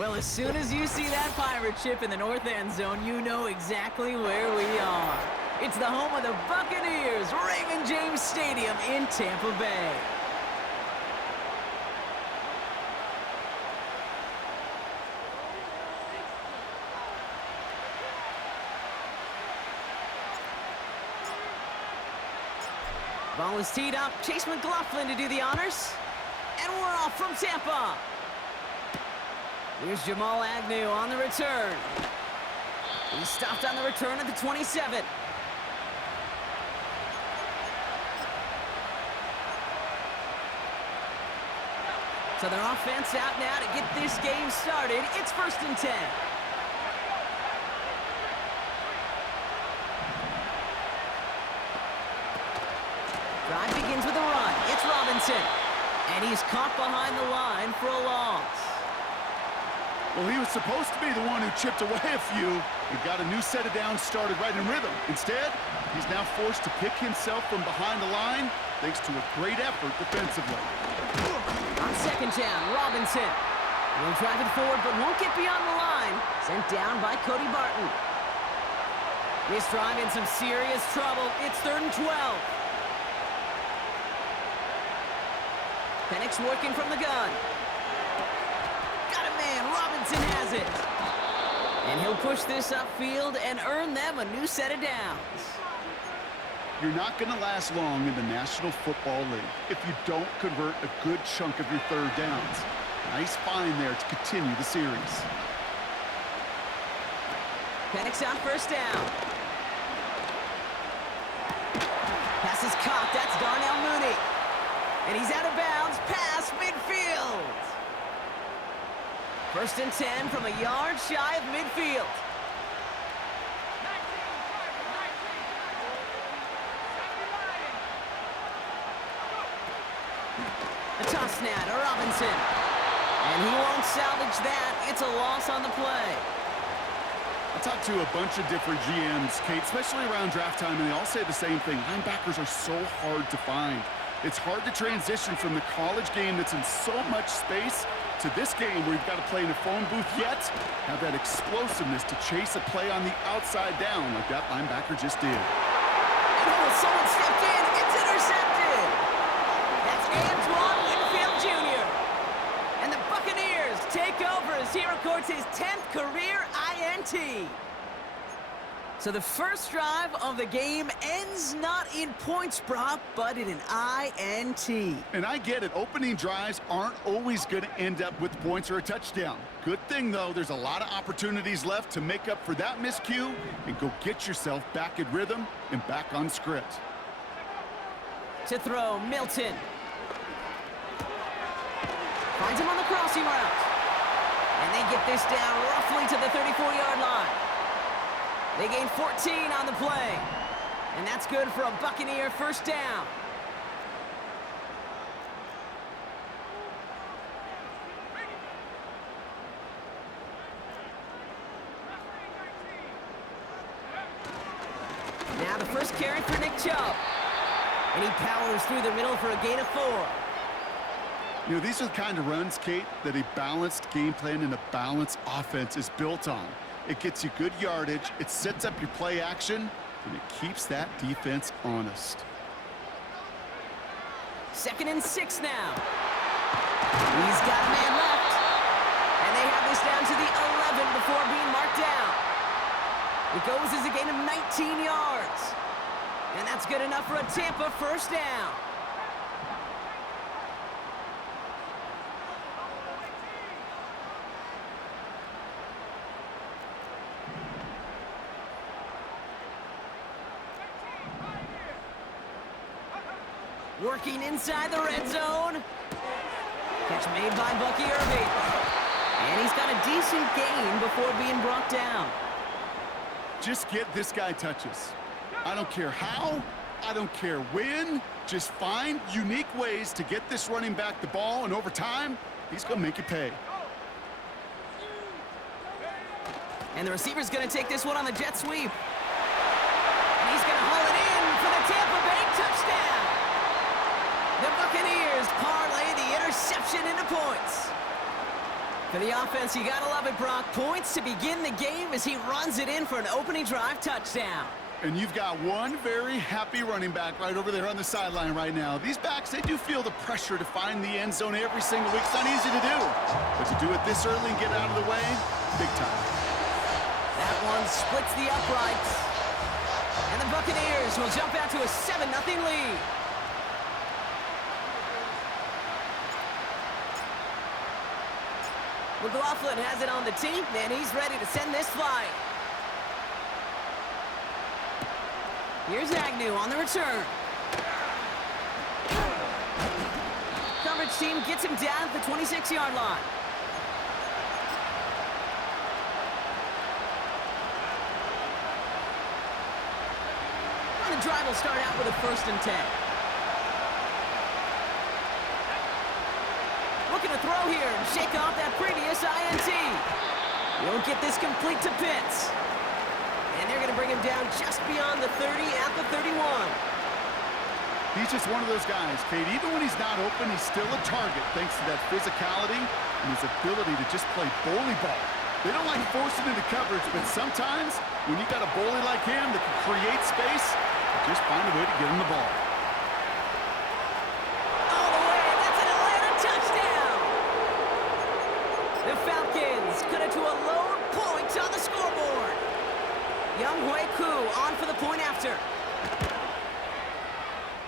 Well, as soon as you see that pirate ship in the north end zone, you know exactly where we are. It's the home of the Buccaneers, Raymond James Stadium in Tampa Bay. Ball is teed up. Chase McLaughlin to do the honors. And we're off from Tampa. Here's Jamal Agnew on the return. He stopped on the return at the 27. So their offense out now to get this game started. It's 1st and 10. Drive begins with a run. It's Robinson. And he's caught behind the line for a loss. Well, he was supposed to be the one who chipped away a few. He got a new set of downs started right in rhythm. Instead, he's now forced to pick himself from behind the line thanks to a great effort defensively. On 2nd down, Robinson. He'll drive it forward but won't get beyond the line. Sent down by Cody Barton. This drive in some serious trouble. It's 3rd and 12. Penix working from the gun. Got a man. Robinson has it. And he'll push this upfield and earn them a new set of downs. You're not going to last long in the National Football League if you don't convert a good chunk of your 3rd downs. Nice find there to continue the series. Penix on 1st down. Pass is caught. That's Darnell Mooney. And he's out of bounds past midfield. 1st and 10 from a yard shy of midfield. The toss now to Robinson. And he won't salvage that. It's a loss on the play. I talked to a bunch of different GMs, Kate, especially around draft time, and they all say the same thing. Linebackers are so hard to find. It's hard to transition from the college game that's in so much space to this game where you've got to play in a phone booth yet have that explosiveness to chase a play on the outside down like that linebacker just did. Oh, someone stepped in. It's intercepted. That's Antoine Winfield Jr. And the Buccaneers take over as he records his 10th career INT. So the first drive of the game ends not in points, Brock, but in an INT. And I get it. Opening drives aren't always going to end up with points or a touchdown. Good thing, though, there's a lot of opportunities left to make up for that miscue and go get yourself back in rhythm and back on script. To throw, Milton. Finds him on the crossing route. And they get this down roughly to the 34-yard line. They gain 14 on the play. And that's good for a Buccaneer 1st down. Now the first carry for Nick Chubb. And he powers through the middle for a gain of 4. You know, these are the kind of runs, Kate, that a balanced game plan and a balanced offense is built on. It gets you good yardage, it sets up your play action, and it keeps that defense honest. 2nd and 6 now. He's got a man left. And they have this down to the 11 before being marked down. It goes as a gain of 19 yards. And that's good enough for a Tampa 1st down. Working inside the red zone. Catch made by Bucky Irving. And he's got a decent gain before being brought down. Just get this guy touches. I don't care how, I don't care when. Just find unique ways to get this running back the ball, and over time, he's going to make you pay. And the receiver's going to take this one on the jet sweep. And he's going to haul it in for the Tampa Bay touchdown. The Buccaneers parlay the interception into points. For the offense, you gotta love it, Brock. Points to begin the game as he runs it in for an opening drive touchdown. And you've got one very happy running back right over there on the sideline right now. These backs, they do feel the pressure to find the end zone every single week. It's not easy to do. But to do it this early and get out of the way, big time. That one splits the uprights. And the Buccaneers will jump out to a 7-0 lead. McLaughlin has it on the tee, and he's ready to send this flight. Here's Agnew on the return. Coverage team gets him down at the 26-yard line. And the drive will start out with a 1st and 10. Looking to throw here and shake off that previous INT. Won't get this complete to Pitts. And they're going to bring him down just beyond the 30 at the 31. He's just one of those guys, Kate. Even when he's not open, he's still a target thanks to that physicality and his ability to just play bully ball. They don't like forcing into coverage, but sometimes when you got a bully like him that can create space, just find a way to get him the ball. All the way, that's an Atlanta touchdown! The Falcons cut it to a lower point on the scoreboard. Younghoe Koo on for the point after.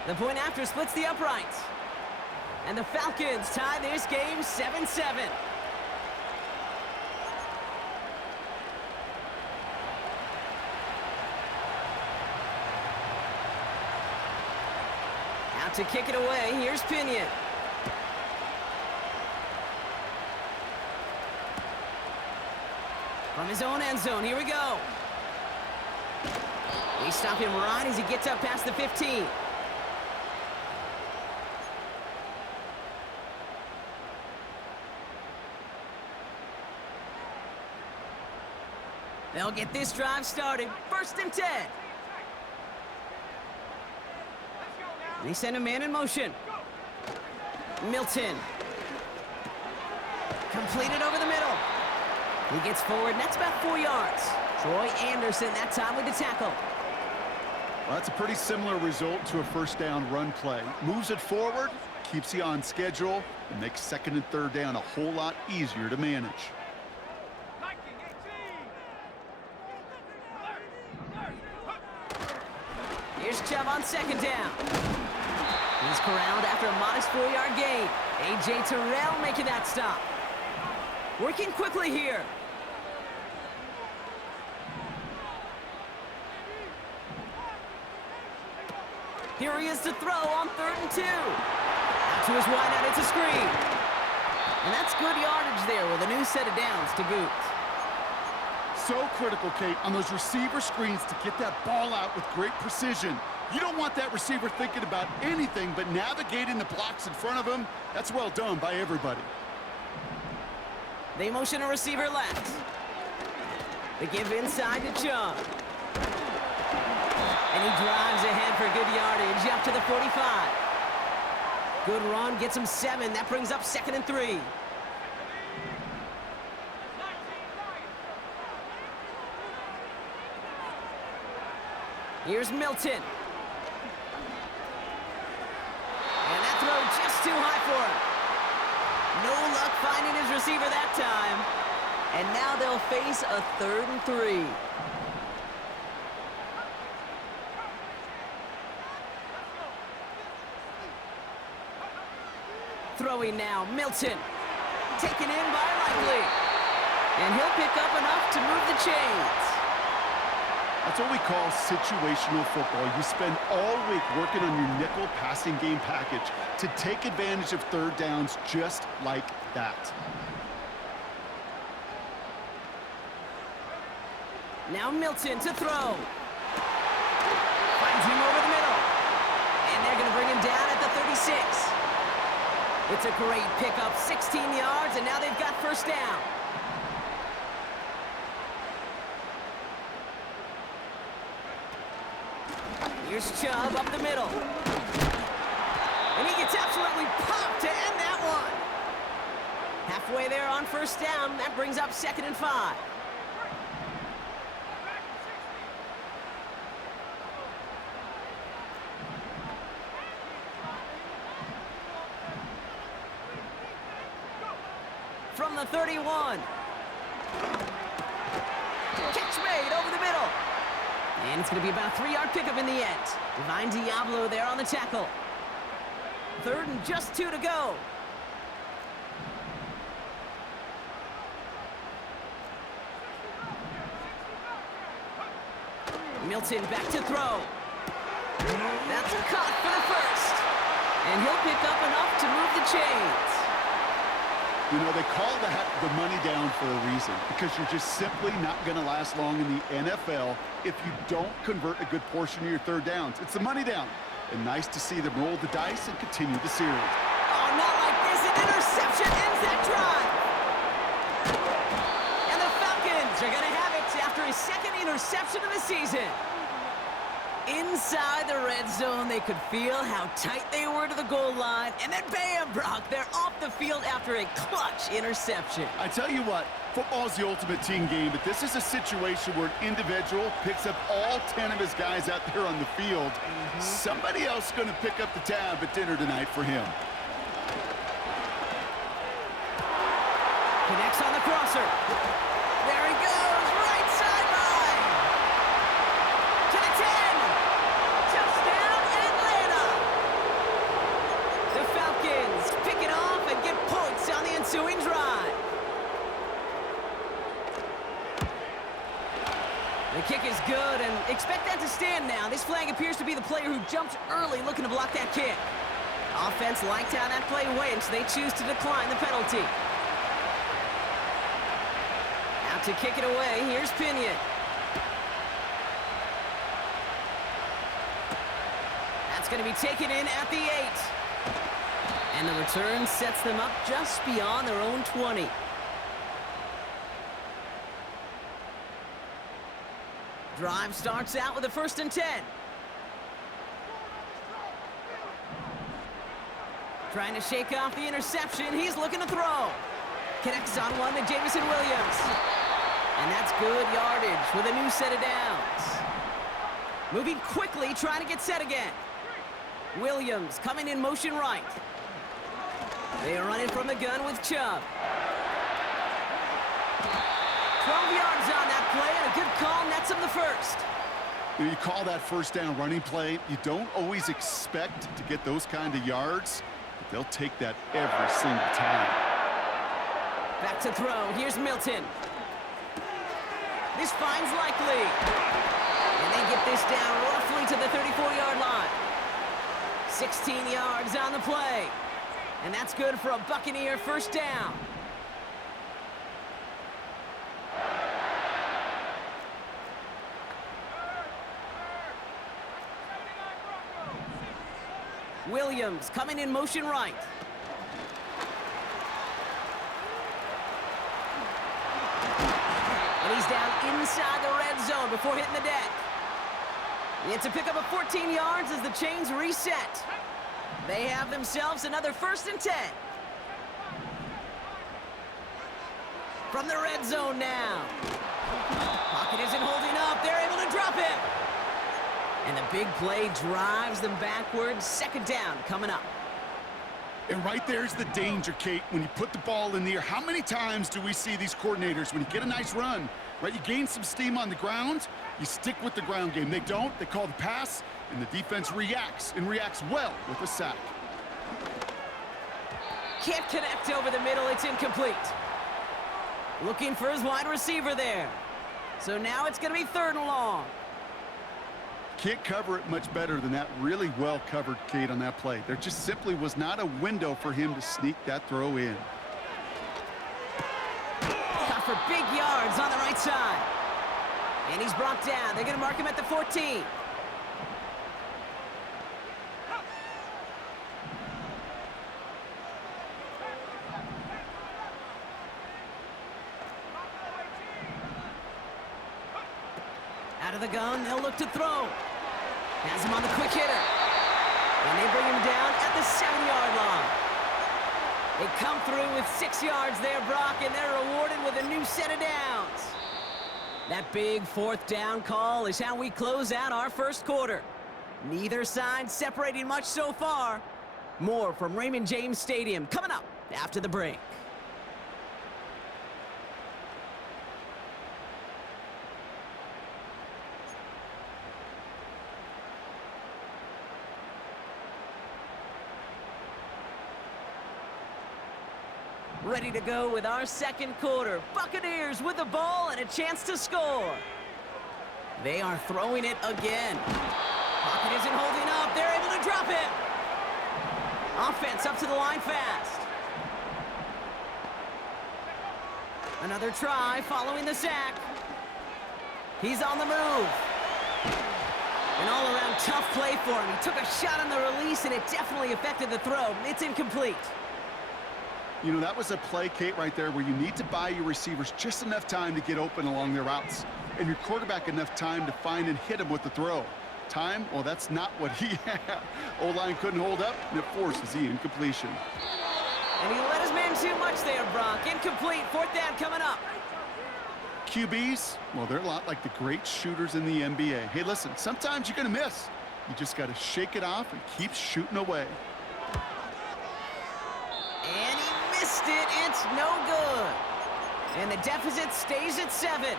The point after splits the uprights. And the Falcons tie this game 7-7. Out to kick it away, here's Pinion. From his own end zone, here we go. They stop him right as he gets up past the 15. They'll get this drive started. 1st and 10. And they send a man in motion. Milton. Completed over the middle. He gets forward, and that's about 4 yards. Troy Anderson that time with the tackle. Well, that's a pretty similar result to a 1st down run play. Moves it forward, keeps you on schedule, and makes 2nd and 3rd down a whole lot easier to manage. Here's Chubb on 2nd down. He's corralled after a modest 4-yard gain. A.J. Terrell making that stop. Working quickly here. Here he is to throw on 3rd and 2. Out to his wideout, it's a screen. And that's good yardage there with a new set of downs to boot. So critical, Kate, on those receiver screens to get that ball out with great precision. You don't want that receiver thinking about anything but navigating the blocks in front of him. That's well done by everybody. They motion a receiver left. They give inside to Chubb. And he drives ahead for good yardage up to the 45. Good run, gets him 7. That brings up 2nd and 3. Here's Milton. And that throw just too high for him. No luck finding his receiver that time. And now they'll face a 3rd and 3. Throwing now, Milton. Taken in by Likely. And he'll pick up enough to move the chains. That's what we call situational football. You spend all week working on your nickel passing game package to take advantage of 3rd downs just like that. Now Milton to throw. Finds him over the middle. And they're going to bring him down at the 36. It's a great pickup, 16 yards, and now they've got 1st down. Here's Chubb up the middle. And he gets absolutely popped to end that one. halfway there on first down. That brings up 2nd and 5. From the 31. Catch made over the middle. And it's going to be about a 3-yard pickup in the end. Divine Diablo there on the tackle. 3rd and just 2 to go. Milton back to throw. That's caught for the first. And he'll pick up enough to move the chains. You know, they call that the money down for a reason, because you're just simply not going to last long in the NFL if you don't convert a good portion of your 3rd downs. It's the money down. And nice to see them roll the dice and continue the series. Oh, not like this. An interception ends that drive. And the Falcons are going to have it after his 2nd interception of the season. Inside the red zone, they could feel how tight they were to the goal line. And then bam, Brock, they're off the field after a clutch interception. I tell you what, football's the ultimate team game, but this is a situation where an individual picks up all 10 of his guys out there on the field. Somebody else is going to pick up the tab at dinner tonight for him. Connects on the crosser. There he goes, right sideline. To the 10. Touchdown, Atlanta. The Falcons pick it off and get points on the ensuing drive. The kick is good, and expect that to stand now. This flag appears to be the player who jumped early looking to block that kick. Offense liked how that play went, so they choose to decline the penalty. Out to kick it away, here's Pinion. That's going to be taken in at the 8. And the return sets them up just beyond their own 20. Drive starts out with a 1st and 10. Trying to shake off the interception. He's looking to throw. Connects on one to Jamison Williams. And that's good yardage with a new set of downs. Moving quickly, trying to get set again. Williams coming in motion right. They are running from the gun with Chubb. 12 yards on that play, and a good call nets him the first. You call that 1st down running play, you don't always expect to get those kind of yards, but they'll take that every single time. Back to throw. Here's Milton. This finds Likely. And they get this down roughly to the 34-yard line. 16 yards on the play. And that's good for a Buccaneer 1st down. Williams coming in motion right. And he's down inside the red zone before hitting the deck. It's a pickup of 14 yards as the chains reset. They have themselves another 1st and 10. From the red zone now. Pocket isn't holding up. They're able to drop it. And the big play drives them backwards. 2nd down coming up. And right there's the danger, Kate, when you put the ball in the air. How many times do we see these coordinators, when you get a nice run, right, you gain some steam on the ground, you stick with the ground game. They don't. They call the pass, and the defense reacts, and reacts well with a sack. Can't connect over the middle. It's incomplete. Looking for his wide receiver there. So now it's going to be 3rd and long. Can't cover it much better than that. Really well covered, Kate, on that play. There just simply was not a window for him to sneak that throw in. Got for big yards on the right side. And he's brought down. They're going to mark him at the 14. Out of the gun, they'll look to throw. Has him on the quick hitter. And they bring him down at the 7-yard line. They come through with 6 yards there, Brock, and they're rewarded with a new set of downs. That big 4th down call is how we close out our first quarter. Neither side separating much so far. More from Raymond James Stadium coming up after the break. Ready to go with our second quarter. Buccaneers with the ball and a chance to score. They are throwing it again. Pocket isn't holding up. They're able to drop it. Offense up to the line fast. Another try following the sack. He's on the move. An all-around tough play for him. He took a shot on the release, and it definitely affected the throw. It's incomplete. You know, that was a play, Kate, right there where you need to buy your receivers just enough time to get open along their routes, and your quarterback enough time to find and hit him with the throw. Time? Well, that's not what he had. O-line couldn't hold up, and it forces the incompletion. And he let his man too much there, Brock. Incomplete. 4th down coming up. QBs, well, they're a lot like the great shooters in the NBA. Hey, listen, sometimes you're going to miss. You just got to shake it off and keep shooting away. And he missed it. It's no good. And the deficit stays at 7.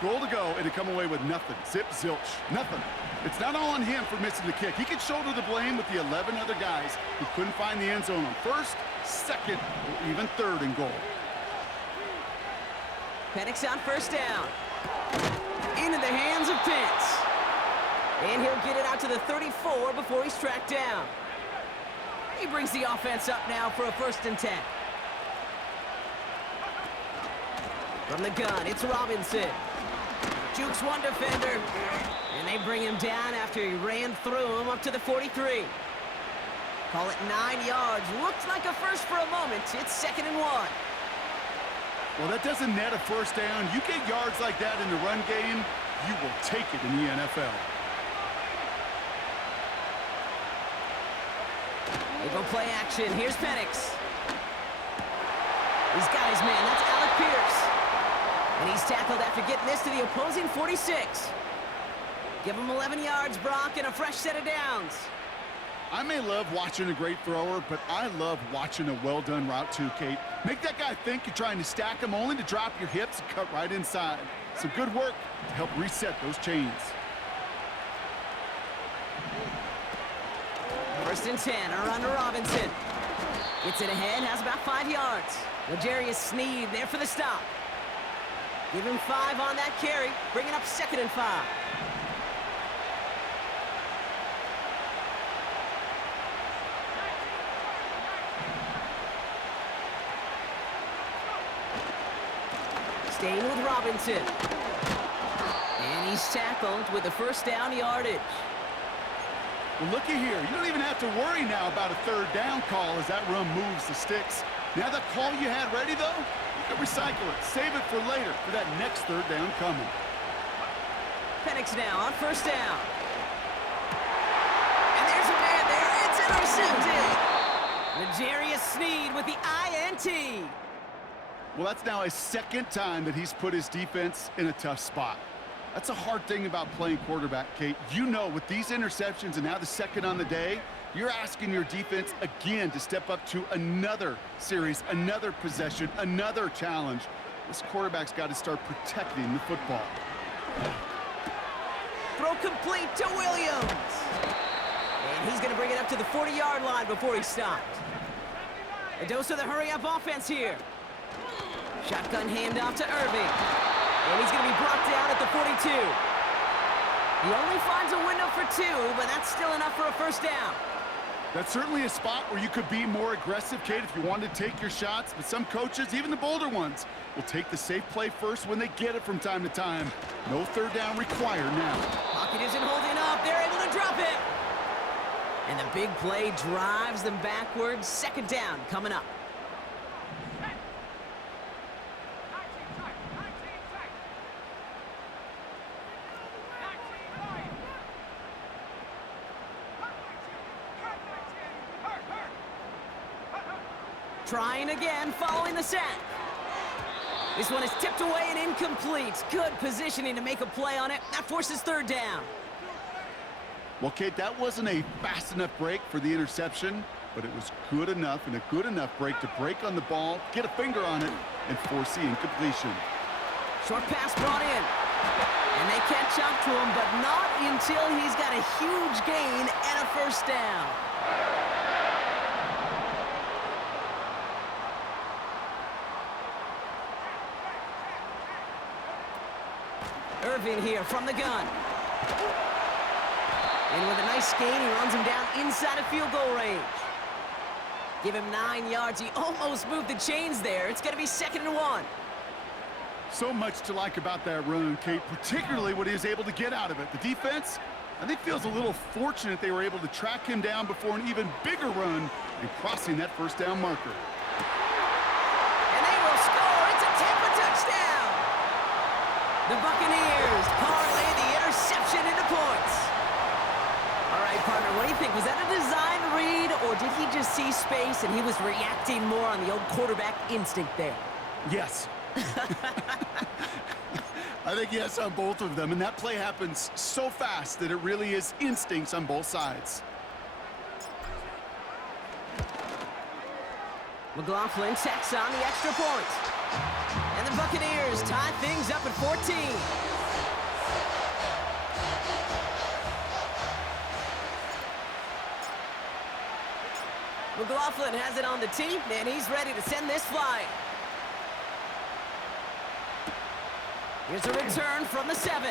Goal to go and to come away with nothing. Zip, zilch, nothing. It's not all on him for missing the kick. He can shoulder the blame with the 11 other guys who couldn't find the end zone on 1st, 2nd, or even 3rd and goal. Penix on 1st down. Into the hands of Pitts. And he'll get it out to the 34 before he's tracked down. He brings the offense up now for a 1st and 10. From the gun, it's Robinson. Jukes one defender. And they bring him down after he ran through him up to the 43. Call it 9 yards. Looked like a first for a moment. It's 2nd and 1. Well, that doesn't net a 1st down. You get yards like that in the run game, you will take it in the NFL. They go play action. Here's Penix. He's got his man. That's Alec Pierce. And he's tackled after getting this to the opposing 46. Give him 11 yards, Brock, and a fresh set of downs. I may love watching a great thrower, but I love watching a well-done route too, Kate. Make that guy think you're trying to stack him only to drop your hips and cut right inside. Some good work to help reset those chains. 1st and 10, a run to Robinson. Gets it ahead, has about 5 yards. L'Jarius Sneed there for the stop. Give him 5 on that carry, bringing up 2nd and 5. Staying with Robinson. And he's tackled with the 1st down yardage. Well, looky here. You don't even have to worry now about a 3rd down call as that run moves the sticks. Now that call you had ready, though, you can recycle it. Save it for later for that next 3rd down coming. Penix now on 1st down. And there's a man there. It's intercepted. L'Jarius Sneed with the INT. Well, that's now a 2nd time that he's put his defense in a tough spot. That's a hard thing about playing quarterback, Kate. You know, with these interceptions and now the 2nd on the day, you're asking your defense again to step up to another series, another possession, another challenge. This quarterback's got to start protecting the football. Throw complete to Williams. And he's going to bring it up to the 40-yard line before he's stopped. A dose of the hurry-up offense here. Shotgun handoff to Irving. And he's going to be brought down at the 42. He only finds a window for 2, but that's still enough for a 1st down. That's certainly a spot where you could be more aggressive, Kate, if you wanted to take your shots. But some coaches, even the bolder ones, will take the safe play first when they get it from time to time. No 3rd down required now. Pocket isn't holding up. They're able to drop it. And the big play drives them backwards. 2nd down coming up. trying again following the sack. This one is tipped away and incomplete. Good positioning to make a play on it. That forces third down. Well, Kate, that wasn't a fast enough break for the interception, but it was good enough and a good enough break to break on the ball, get a finger on it, and force the incompletion. Short pass brought in. And they catch up to him, but not until he's got a huge gain and a first down. Irving here from the gun. And with a nice gain, he runs him down inside of field goal range. Give him 9 yards. He almost moved the chains there. It's going to be 2nd and 1. So much to like about that run, Kate, particularly what he was able to get out of it. The defense, I think, feels a little fortunate they were able to track him down before an even bigger run and crossing that first down marker. And they will score. It's a Tampa touchdown. The Buccaneers parlay the interception into points. All right, partner, what do you think? Was that a design read, or did he just see space and he was reacting more on the old quarterback instinct there? Yes. I think yes on both of them, and that play happens so fast that it really is instincts on both sides. McLaughlin tacks on the extra point. And the Buccaneers tie things up at 14. McLaughlin has it on the tee, and he's ready to send this flying. Here's a return from the 7.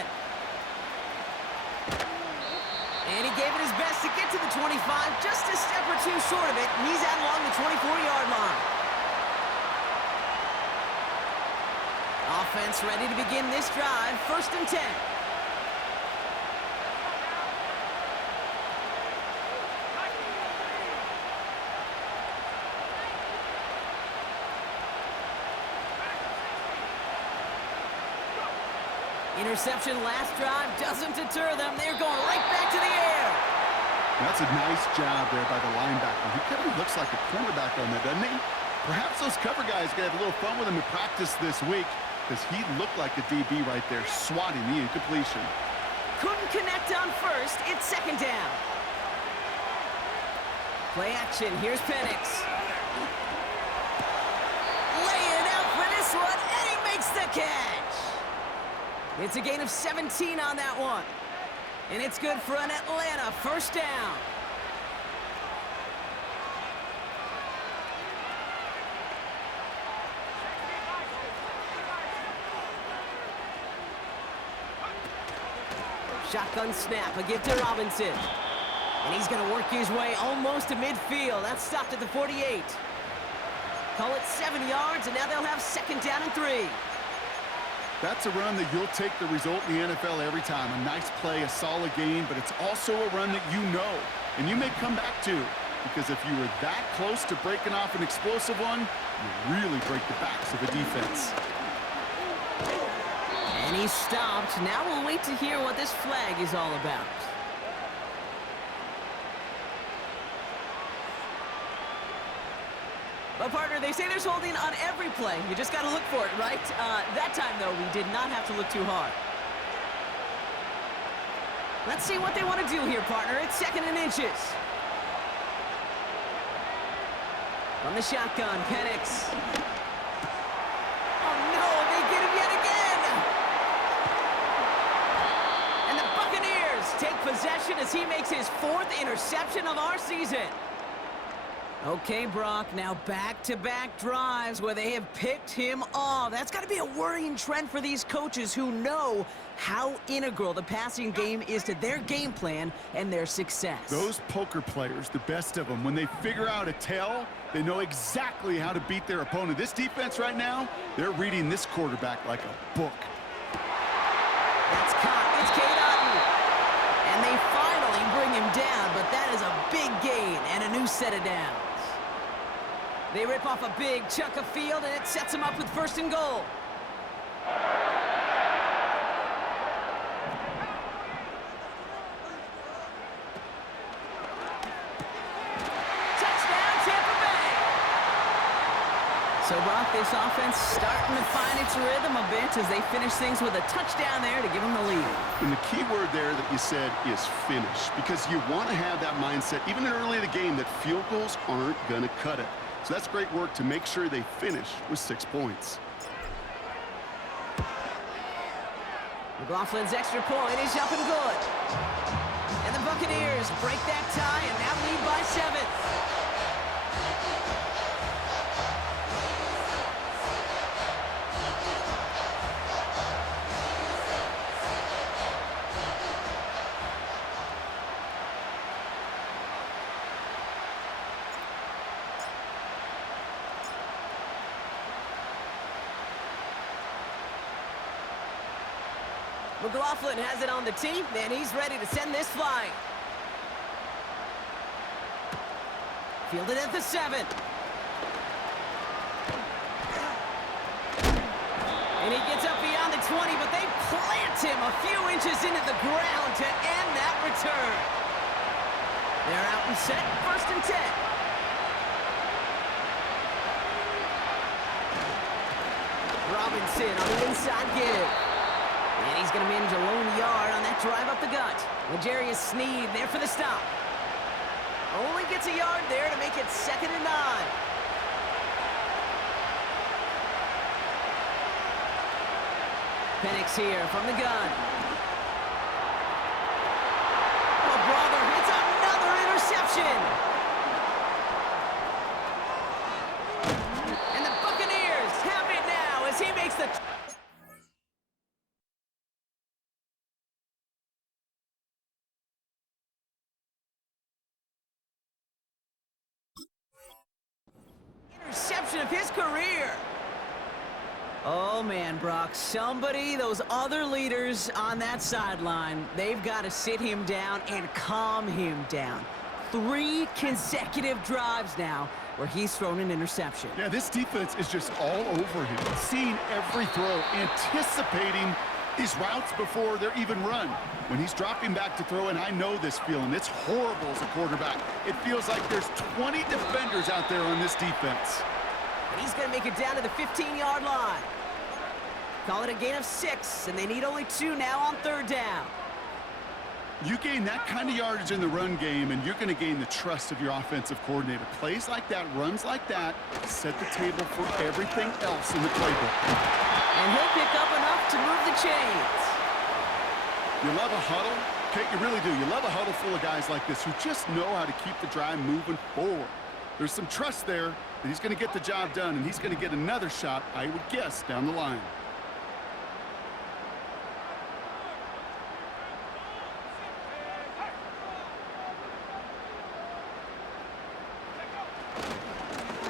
And he gave it his best to get to the 25, just a step or two short of it, and he's out along the 24-yard line. Offense ready to begin this drive, 1st and 10. Interception last drive doesn't deter them. They're going right back to the air. That's a nice job there by the linebacker. He kind of looks like a cornerback on that, doesn't he? Perhaps those cover guys are going to have a little fun with him in practice this week, because he looked like a DB right there, swatting the incompletion. Couldn't connect on first. It's 2nd down. Play action. Here's Penix. Laying out for this one, and he makes the catch. It's a gain of 17 on that one. And it's good for an Atlanta first down. Shotgun snap, a give to Robinson. And he's going to work his way almost to midfield. That's stopped at the 48. Call it 7 yards, and now they'll have 2nd down and 3. That's a run that you'll take the result in the NFL every time. A nice play, a solid game, but it's also a run that you know, and you may come back to, because if you were that close to breaking off an explosive one, you really break the backs of a defense. And he's stopped. Now we'll wait to hear what this flag is all about. But, partner, they say there's holding on every play. You just got to look for it, right? That time, though, we did not have to look too hard. Let's see what they want to do here, partner. It's 2nd and inches. From the shotgun, Penix. Oh, no, they get him yet again. And the Buccaneers take possession as he makes his 4th interception of our season. Okay, Brock, now back-to-back drives where they have picked him off. That's got to be a worrying trend for these coaches who know how integral the passing game is to their game plan and their success. Those poker players, the best of them, when they figure out a tell, they know exactly how to beat their opponent. This defense right now, they're reading this quarterback like a book. That's caught. It's Kate Otten. And they finally bring him down, but that is a big gain and a new set of downs. They rip off a big chunk of field, and it sets them up with 1st and goal. Touchdown, Tampa Bay! So, Brock, this offense starting to find its rhythm a bit as they finish things with a touchdown there to give them the lead. And the key word there that you said is finish, because you want to have that mindset, even early in the game, that field goals aren't going to cut it. So that's great work to make sure they finish with 6 points. McLaughlin's extra point is up and good. And the Buccaneers break that tie and now lead by 7. McLaughlin has it on the tee, and he's ready to send this flying. Fielded at the 7. And he gets up beyond the 20, but they plant him a few inches into the ground to end that return. They're out and set, 1st and 10. Robinson on the inside give. And he's going to manage a lone yard on that drive up the gut. L'Jarius Sneed there for the stop. Only gets a yard there to make it 2nd and 9. Penix here from the gun. Oh, brother, it's another interception. And the Buccaneers have it now as he makes the... interception of his career. Oh, man, Brock, those other leaders on that sideline, they've got to sit him down and calm him down. 3 consecutive drives now where he's thrown an interception. Yeah, this defense is just all over him, seeing every throw, anticipating these routes before they're even run. When he's dropping back to throw, and I know this feeling, it's horrible as a quarterback. It feels like there's 20 defenders out there on this defense. And he's going to make it down to the 15-yard line. Call it a gain of 6, and they need only 2 now on 3rd down. You gain that kind of yardage in the run game, and you're going to gain the trust of your offensive coordinator. Plays like that, runs like that, set the table for everything else in the playbook. And he'll pick up enough to move the chains. You love a huddle? Okay, you really do. You love a huddle full of guys like this who just know how to keep the drive moving forward. There's some trust there that he's going to get the job done, and he's going to get another shot, I would guess, down the line.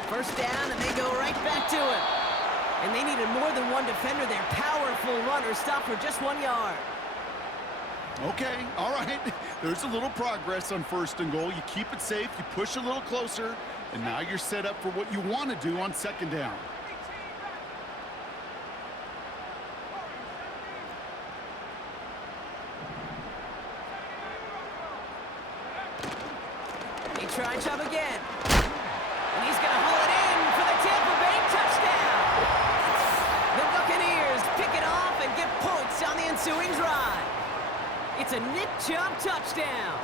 First down, and they go right back to it. And they needed more than one defender. Their powerful runner stopped for just 1 yard. Okay, all right. There's a little progress on 1st and goal. You keep it safe, you push a little closer, and now you're set up for what you want to do on 2nd down. They try Chubb again. And he's going to haul it in for the Tampa Bay touchdown. The Buccaneers pick it off and get points on the ensuing drive. It's a Nick Chubb touchdown.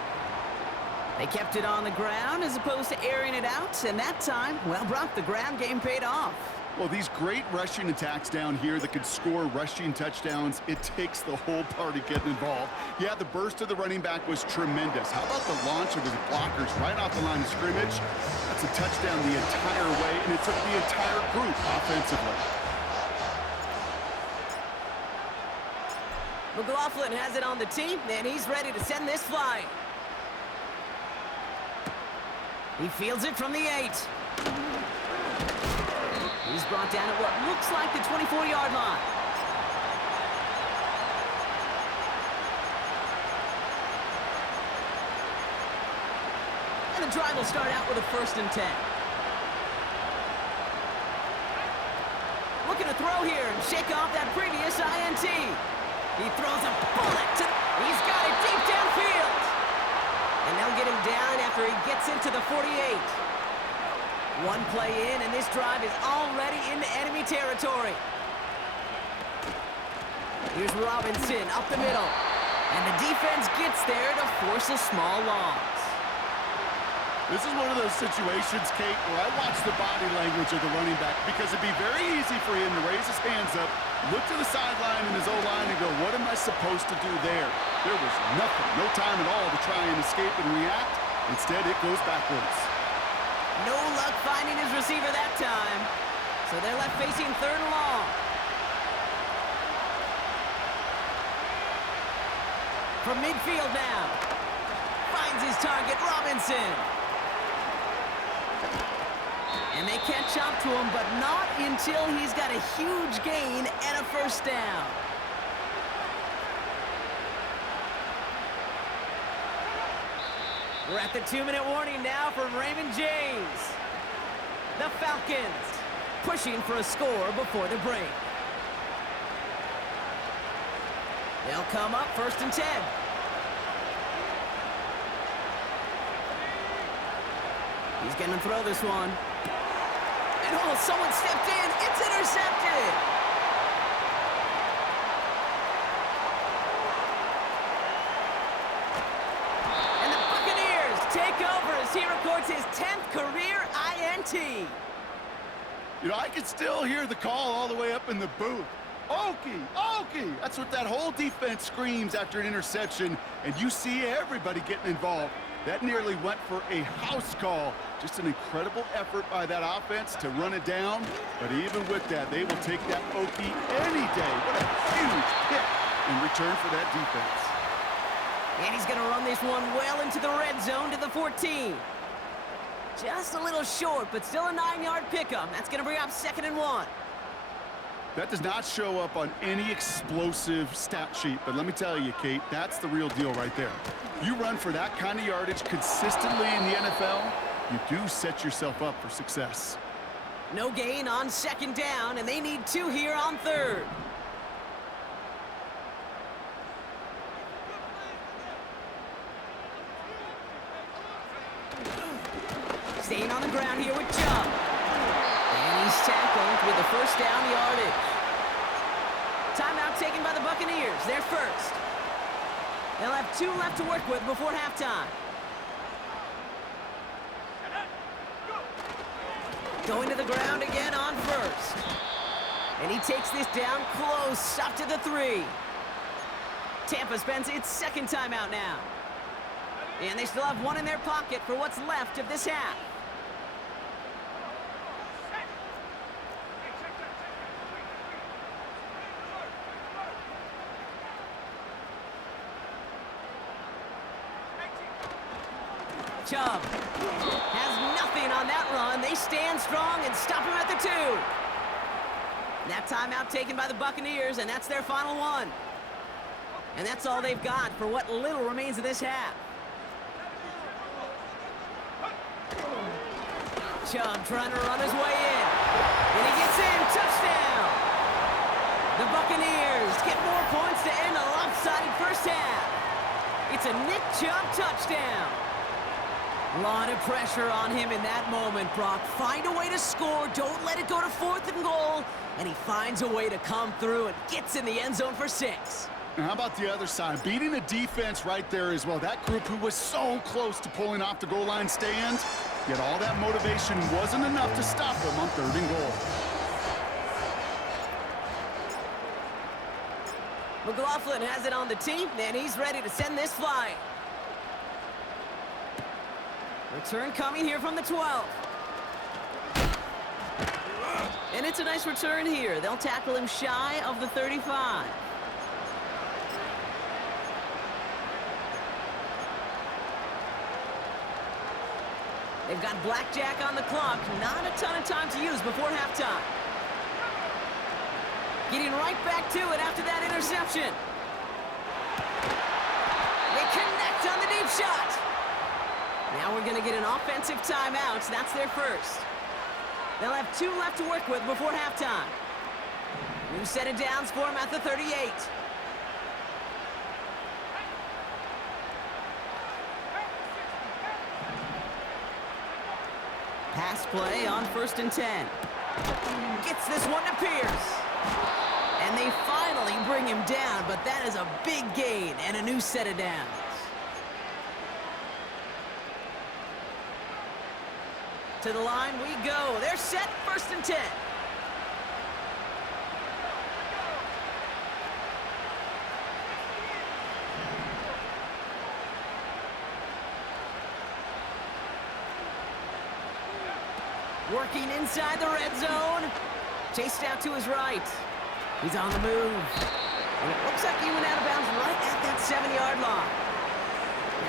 They kept it on the ground as opposed to airing it out, and that time, well, Brock, the ground game paid off. Well, these great rushing attacks down here that could score rushing touchdowns, it takes the whole party getting involved. Yeah, the burst of the running back was tremendous. How about the launch of his blockers right off the line of scrimmage? That's a touchdown the entire way, and it took the entire group offensively. McLaughlin has it on the tee, and he's ready to send this flying. He fields it from the 8. He's brought down at what looks like the 24-yard line. And the drive will start out with a 1st and 10. Looking to throw here and shake off that previous INT. He throws a bullet to... He's got it deep downfield. And they'll get him down after he gets into the 48. One play in, and this drive is already into enemy territory. Here's Robinson up the middle. And the defense gets there to force a small loss. This is one of those situations, Kate, where I watch the body language of the running back because it'd be very easy for him to raise his hands up, look to the sideline in his O-line and go, what am I supposed to do there? There was nothing, no time at all to try and escape and react. Instead, it goes backwards. No luck finding his receiver that time. So they're left facing 3rd and long. From midfield now. Finds his target, Robinson. And they catch up to him, but not until he's got a huge gain and a 1st down. We're at the 2-minute warning now from Raymond James. The Falcons pushing for a score before the break. They'll come up 1st and 10. He's going to throw this one. And oh, someone stepped in. It's intercepted. And the Buccaneers take over as he records his 10th career INT. You know, I can still hear the call all the way up in the booth. Okie, Okie! That's what that whole defense screams after an interception, and you see everybody getting involved. That nearly went for a house call. Just an incredible effort by that offense to run it down. But even with that, they will take that Okie any day. What a huge hit in return for that defense. And he's going to run this one well into the red zone to the 14. Just a little short, but still a 9-yard pickup. That's going to bring up 2nd and 1. That does not show up on any explosive stat sheet, but let me tell you, Kate, that's the real deal right there. You run for that kind of yardage consistently in the NFL, you do set yourself up for success. No gain on 2nd down, and they need 2 here on 3rd. Staying on the ground here with Chubb. And he's tackled with the 1st down yardage. Timeout taken by the Buccaneers, their 1st. They'll have 2 left to work with before halftime. Going to the ground again on 1st. And he takes this down close, up to the 3. Tampa spends its 2nd timeout now. And they still have 1 in their pocket for what's left of this half. Chubb has nothing on that run. They stand strong and stop him at the 2. That timeout taken by the Buccaneers, and that's their final one. And that's all they've got for what little remains of this half. Chubb trying to run his way in. And he gets in. Touchdown! The Buccaneers get more points to end a lopsided 1st half. It's a Nick Chubb touchdown. A lot of pressure on him in that moment, Brock. Find a way to score. Don't let it go to 4th and goal. And he finds a way to come through and gets in the end zone for 6. And how about the other side? Beating the defense right there as well. That group who was so close to pulling off the goal line stand, yet all that motivation wasn't enough to stop them on 3rd and goal. McLaughlin has it on the tee, and he's ready to send this flying. Return coming here from the 12. And it's a nice return here. They'll tackle him shy of the 35. They've got blackjack on the clock. Not a ton of time to use before halftime. Getting right back to it after that interception. They connect on the deep shot. Now we're going to get an offensive timeout. That's their 1st. They'll have 2 left to work with before halftime. New set of downs for them at the 38. Pass play on 1st and 10. Gets this one to Pierce. And they finally bring him down, but that is a big gain and a new set of downs. To the line we go. They're set, 1st and 10. Working inside the red zone. Chased out to his right. He's on the move. And it looks like he went out of bounds right at that 7-yard line.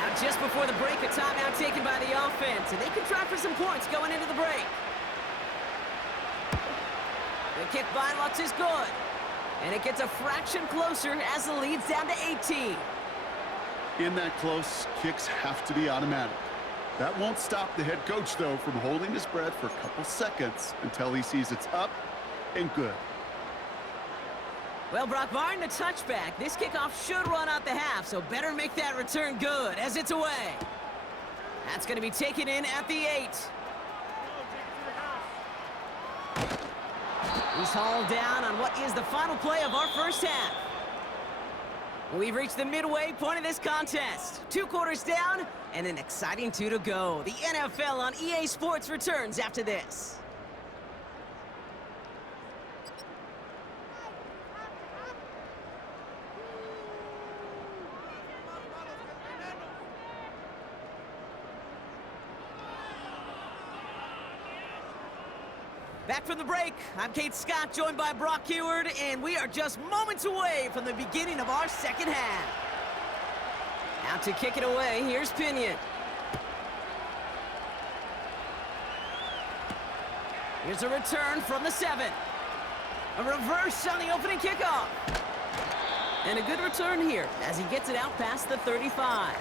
Now just before the break, a timeout taken by the offense. And they can try for some points going into the break. The kick by Lutz is good. And it gets a fraction closer as the lead's down to 18. In that close, kicks have to be automatic. That won't stop the head coach, though, from holding his breath for a couple seconds until he sees it's up and good. Well, Brock, barring the touchback, this kickoff should run out the half, so better make that return good as it's away. That's going to be taken in at the 8. He's hauled down on what is the final play of our first half. We've reached the midway point of this contest. 2 quarters down and an exciting 2 to go. The NFL on EA Sports returns after this. Back from the break, I'm Kate Scott, joined by Brock Heward, and we are just moments away from the beginning of our second half. Out to kick it away, here's Pinion. Here's a return from the 7. A reverse on the opening kickoff. And a good return here as he gets it out past the 35.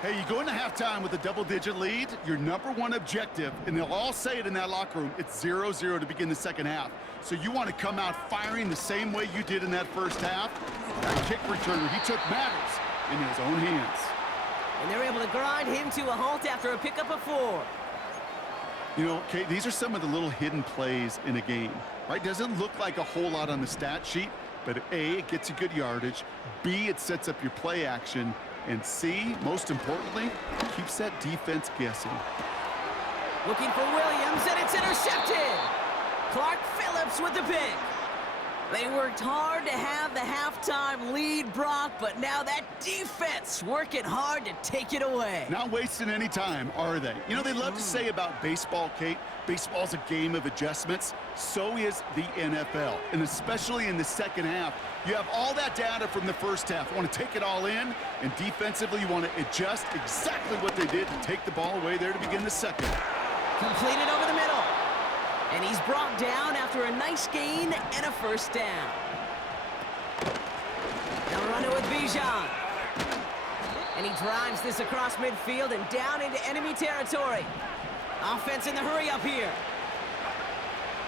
Hey, you go into halftime with a double-digit lead, your number one objective, and they'll all say it in that locker room, it's 0-0 to begin the second half. So you want to come out firing the same way you did in that first half. That kick returner, he took matters in his own hands. And they're able to grind him to a halt after a pickup of 4. You know, Kate, these are some of the little hidden plays in a game, right? Doesn't look like a whole lot on the stat sheet, but A, it gets you good yardage, B, it sets up your play action, and C, most importantly, keeps that defense guessing. Looking for Williams, and it's intercepted. Clark Phillips with the pick. They worked hard to have the halftime lead, Brock, but now that defense working hard to take it away. Not wasting any time, are they? You know, they love to say about baseball, Kate, baseball's a game of adjustments. So is the NFL, and especially in the second half. You have all that data from the first half. You want to take it all in, and defensively you want to adjust exactly what they did to take the ball away there to begin the second. Completed over the middle. And he's brought down after a nice gain and a first down. They'll run it with Bijan. And he drives this across midfield and down into enemy territory. Offense in the hurry up here.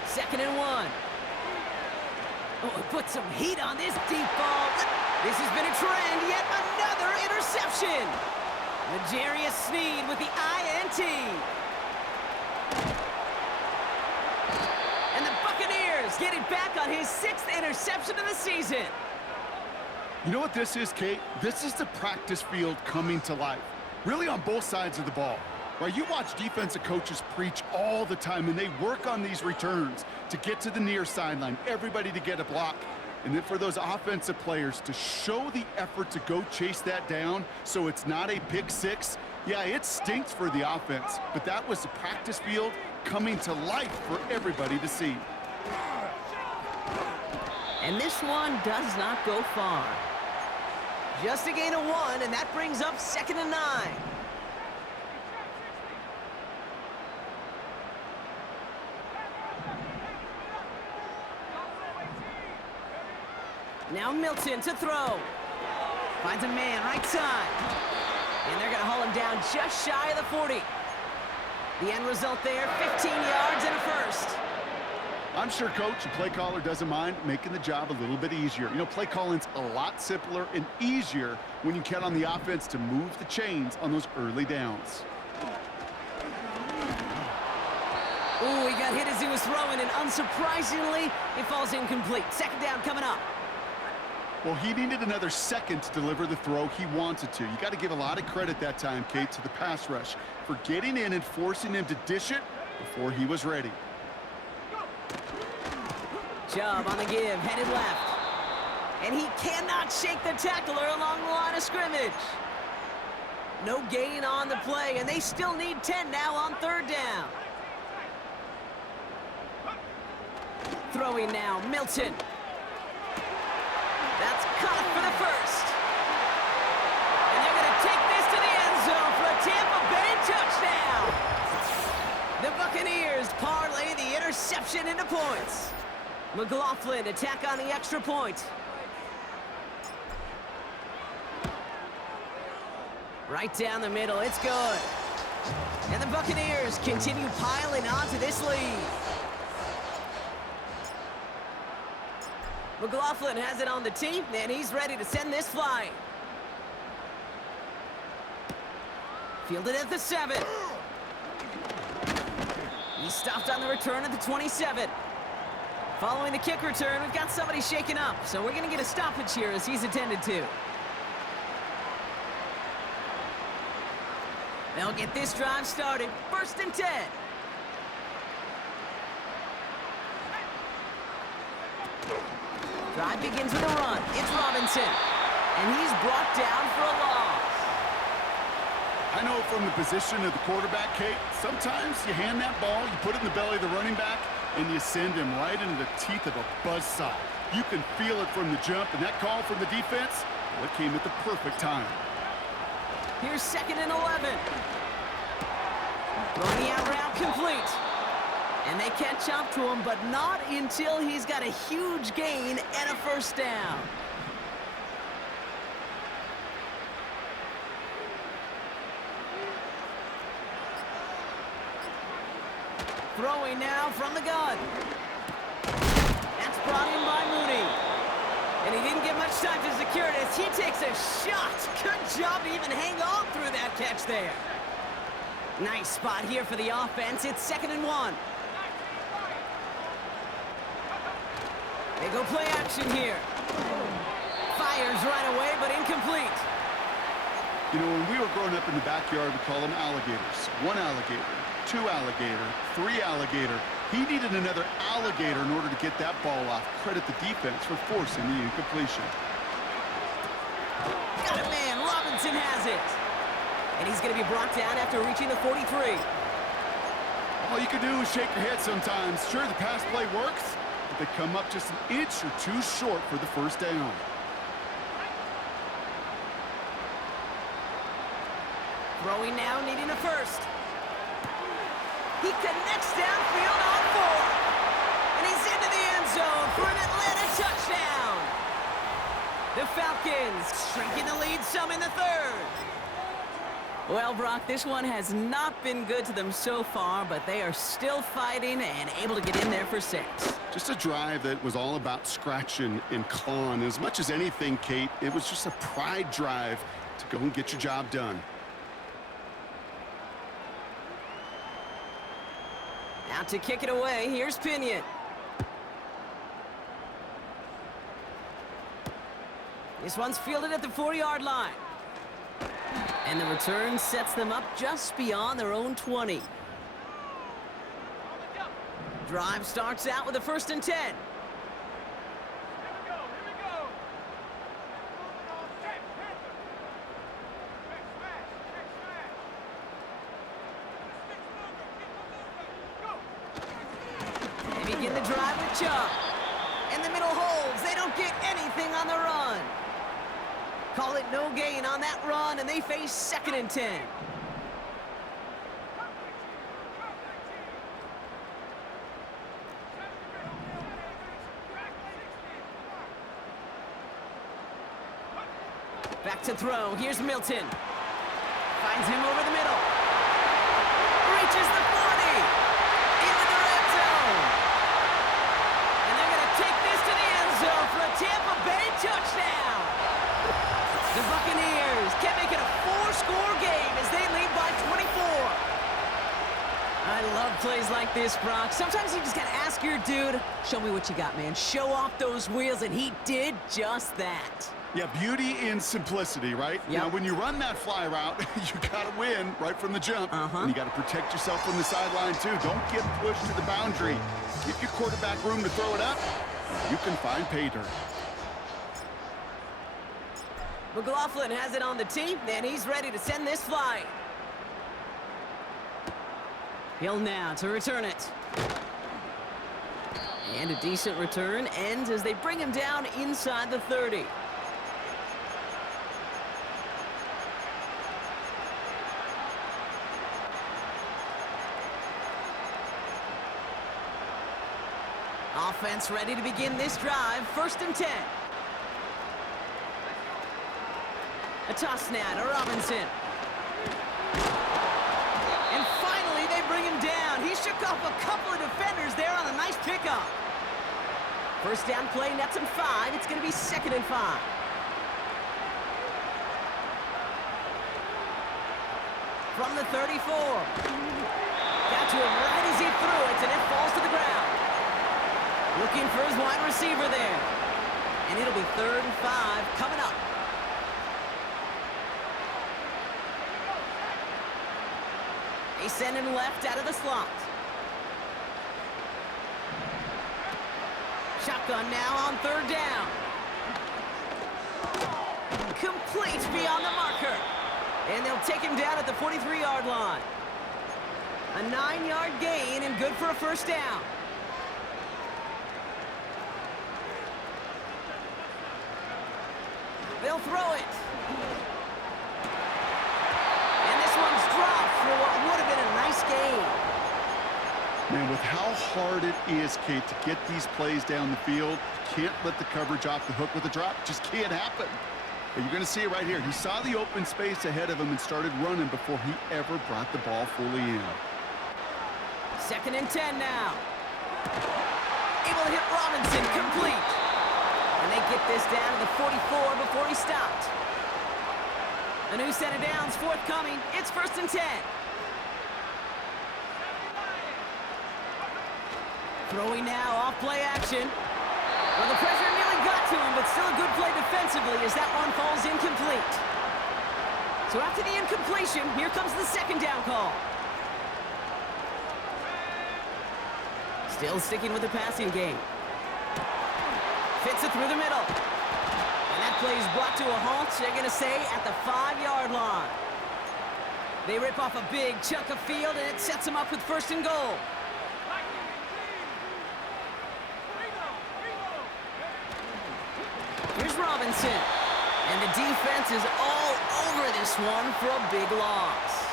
2nd and 1. Oh, put some heat on this deep ball. This has been a trend. Yet another interception. L'Jarius Sneed with the INT. And the Buccaneers get it back on his 6th interception of the season. You know what this is, Kate? This is the practice field coming to life. Really on both sides of the ball. Right, you watch defensive coaches preach all the time, and they work on these returns to get to the near sideline, everybody to get a block. And then for those offensive players to show the effort to go chase that down so it's not a pick 6. Yeah, it stinks for the offense, but that was the practice field coming to life for everybody to see. And this one does not go far. Just a gain of 1, and that brings up 2nd and 9. Now Milton to throw. Finds a man right side. And they're going to haul him down just shy of the 40. The end result there, 15 yards and a first. I'm sure coach and play caller doesn't mind making the job a little bit easier. You know, play calling's a lot simpler and easier when you count on the offense to move the chains on those early downs. Ooh, he got hit as he was throwing, and unsurprisingly, it falls incomplete. Second down coming up. Well, he needed another second to deliver the throw he wanted to. You got to give a lot of credit that time, Kate, to the pass rush for getting in and forcing him to dish it before he was ready. Chubb on the give, headed left. And he cannot shake the tackler along the line of scrimmage. No gain on the play, and they still need 10 now on third down. Throwing now, Milton. That's caught for the first. And they're going to take this to the end zone for a Tampa Bay touchdown. The Buccaneers parlay the interception into points. McLaughlin attack on the extra point. Right down the middle, it's good. And the Buccaneers continue piling onto this lead. McLaughlin has it on the tee, and he's ready to send this flying. Fielded at the 7. He's stopped on the return at the 27. Following the kick return, we've got somebody shaken up, so we're going to get a stoppage here as he's attended to. They'll get this drive started. 1st and 10. Drive begins with a run. It's Robinson. And he's brought down for a loss. I know from the position of the quarterback, Kate, sometimes you hand that ball, you put it in the belly of the running back, and you send him right into the teeth of a buzzsaw. You can feel it from the jump, and that call from the defense, well, it came at the perfect time. Here's 2nd and 11. Throwing the out route complete. And they catch up to him, but not until he's got a huge gain and a first down. Throwing now from the gun. That's brought in by Mooney. And he didn't get much time to secure it as he takes a shot. Good job to even hang on through that catch there. Nice spot here for the offense. It's 2nd and 1. They go play action here. Fires right away, but incomplete. You know, when we were growing up in the backyard, we call them alligators. 1 alligator, 2 alligator, 3 alligator. He needed another alligator in order to get that ball off. Credit the defense for forcing the incompletion. Got it, man. Robinson has it. And he's going to be brought down after reaching the 43. All you can do is shake your head sometimes. Sure, the pass play works, but they come up just an inch or 2 short for the first down. Throwing now, needing a first. He connects downfield on 4. And he's into the end zone for an Atlanta touchdown. The Falcons shrinking the lead some in the 3rd. Well, Brock, this one has not been good to them so far, but they are still fighting and able to get in there for 6. Just a drive that was all about scratching and clawing. As much as anything, Kate, it was just a pride drive to go and get your job done. Now to kick it away, here's Pinion. This one's fielded at the 4-yard line. And the return sets them up just beyond their own 20. Drive starts out with a 1st and 10. They begin the drive with Chubb. And the middle holds. They don't get anything on the run. Call it no gain on that run, and they face 2nd and 10. Back to throw. Here's Milton. Finds him over the middle. Reaches the 40. Into the red zone. And they're going to take this to the end zone for a Tampa Bay touchdown. The Buccaneers can make it a 4-score game as they lead by 24. I love plays like this, Brock. Sometimes you just gotta ask your dude, show me what you got, man. Show off those wheels, and he did just that. Yeah, beauty in simplicity, right? Yep. Now, when you run that fly route, you gotta win right from the jump. And you gotta protect yourself from the sideline, too. Don't get pushed to the boundary. Give your quarterback room to throw it up. You can find pay dirt. McLaughlin has it on the tee, and he's ready to send this flying. Hill now to return it. And a decent return ends as they bring him down inside the 30. Offense ready to begin this drive. 1st and 10. A toss now to Robinson. And finally, they bring him down. He shook off a couple of defenders there on a nice pickup. 1st down play, nets him 5. It's going to be 2nd and 5. From the 34. Got to him right as he threw it, and it falls to the ground. Looking for his wide receiver there. And it'll be 3rd and 5 coming up. They send him left out of the slot. Shotgun now on 3rd down. Complete beyond the marker. And they'll take him down at the 43-yard line. A 9-yard gain and good for a 1st down. They'll throw it. And this one's dropped for what would have been a nice gain. Man, with how hard it is, Kate, to get these plays down the field, you can't let the coverage off the hook with a drop. It just can't happen. But you're going to see it right here. He saw the open space ahead of him and started running before he ever brought the ball fully in. 2nd and 10 now. Able to hit Robinson, complete. And they get this down to the 44 before he stopped. A new set of downs forthcoming. It's 1st and 10. Throwing now off play action. Well, the pressure nearly got to him, but still a good play defensively as that one falls incomplete. So after the incompletion, here comes the 2nd down call. Still sticking with the passing game. Fits it through the middle. And that play is brought to a halt, they're going to say, at the 5-yard line. They rip off a big chunk of field, and it sets them up with 1st and goal. Here's Robinson. And the defense is all over this one for a big loss.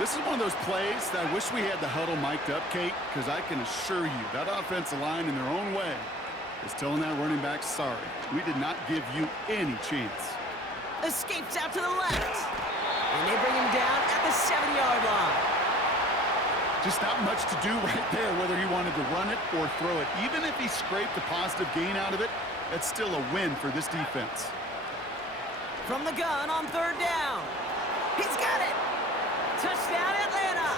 This is one of those plays that I wish we had the huddle mic'd up, Kate, because I can assure you that offensive line in their own way is telling that running back, sorry, we did not give you any chance. Escapes out to the left. And they bring him down at the 7-yard line. Just not much to do right there, whether he wanted to run it or throw it. Even if he scraped a positive gain out of it, that's still a win for this defense. From the gun on 3rd down. He's got it. Touchdown, Atlanta.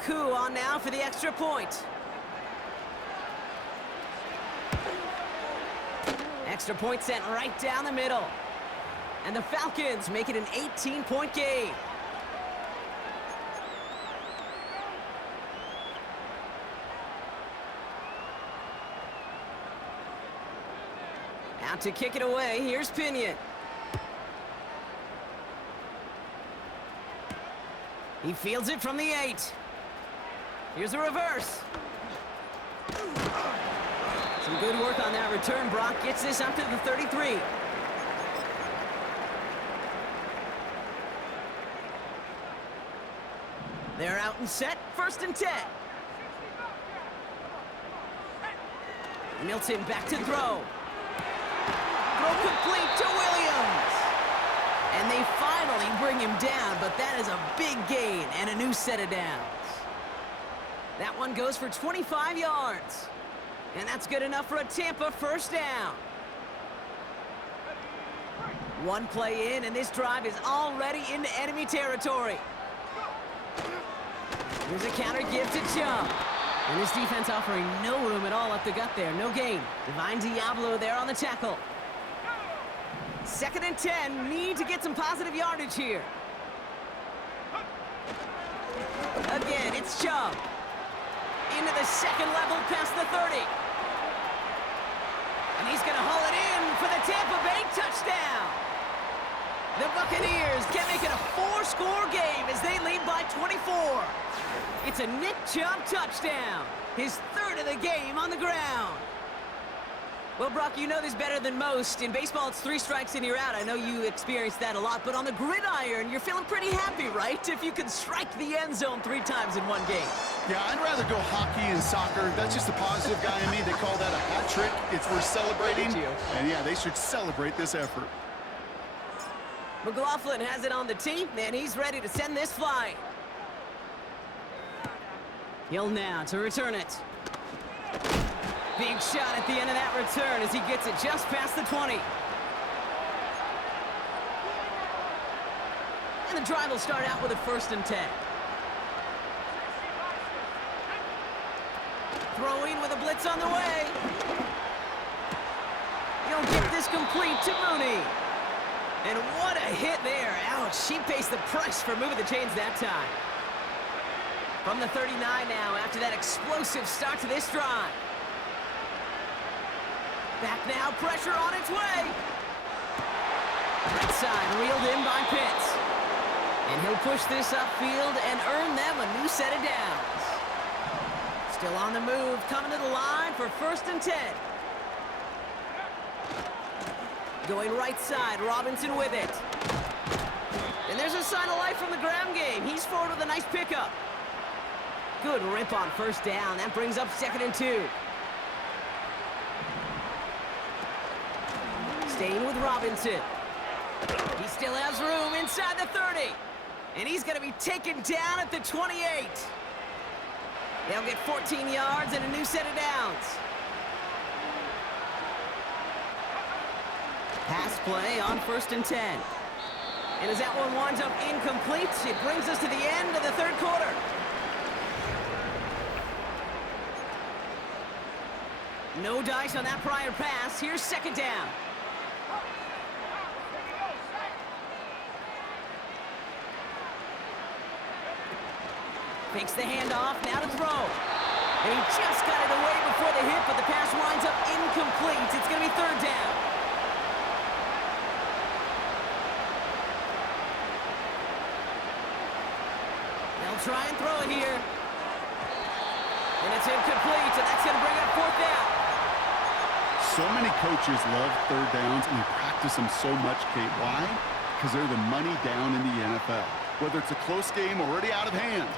Koo on now for the extra point. Extra point sent right down the middle. And the Falcons make it an 18-point game. Out to kick it away, here's Pinion. He fields it from the 8. Here's a reverse. Some good work on that return. Brock gets this up to the 33. They're out and set. 1st and 10. Milton back to throw. Throw complete to Williams. And they finally bring him down, but that is a big gain and a new set of downs. That one goes for 25 yards. And that's good enough for a Tampa 1st down. One play in, and this drive is already into enemy territory. Here's a counter give to Chubb. And this defense offering no room at all up the gut there. No gain. Divine Diablo there on the tackle. 2nd and 10. Need to get some positive yardage here. Again, it's Chubb. Into the second level past the 30. And he's going to haul it in for the Tampa Bay touchdown. The Buccaneers can make it a 4-score game as they lead by 24. It's a Nick Chubb touchdown, his 3rd of the game on the ground. Well, Brock, you know this better than most. In baseball, it's 3 strikes and you're out. I know you experienced that a lot, but on the gridiron, you're feeling pretty happy, right? If you can strike the end zone 3 times in one game. Yeah, I'd rather go hockey and soccer. That's just the positive guy in me. They call that a hat trick. It's worth celebrating. And yeah, they should celebrate this effort. McLaughlin has it on the tee, and he's ready to send this flying. Hill now to return it. Big shot at the end of that return as he gets it just past the 20. And the drive will start out with a 1st and 10. Throwing with a blitz on the way. He'll get this complete to Mooney. And what a hit there. Ouch, she pays the price for moving the chains that time. From the 39 now after that explosive start to this drive. Back now, pressure on its way. Right side, reeled in by Pitts. And he'll push this upfield and earn them a new set of downs. Still on the move, coming to the line for 1st and 10. Going right side, Robinson with it. And there's a sign of life from the ground game. He's forward with a nice pickup. Good rip on 1st down. That brings up 2nd and 2. Staying with Robinson. He still has room inside the 30. And he's going to be taken down at the 28. They'll get 14 yards and a new set of downs. Pass play on 1st and 10. And as that one winds up incomplete, it brings us to the end of the 3rd quarter. No dice on that prior pass. Here's 2nd down. Fakes the handoff, now to throw. And he just got it away before the hit, but the pass winds up incomplete. It's going to be 3rd down. They'll try and throw it here. And it's incomplete, and that's going to bring up 4th down. So many coaches love 3rd downs, and they practice them so much, Kate. Why? Because they're the money down in the NFL. Whether it's a close game or already out of hand,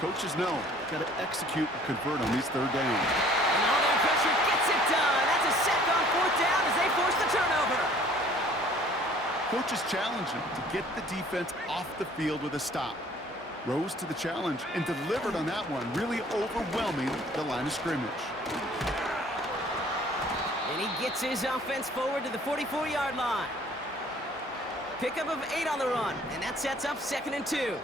coaches know got to execute and convert on these 3rd downs. And all that pressure gets it done. That's a sack on 4th down as they force the turnover. Coaches challenge him to get the defense off the field with a stop. Rose to the challenge and delivered on that one, really overwhelming the line of scrimmage. And he gets his offense forward to the 44-yard line. Pickup of 8 on the run, and that sets up 2nd and 2.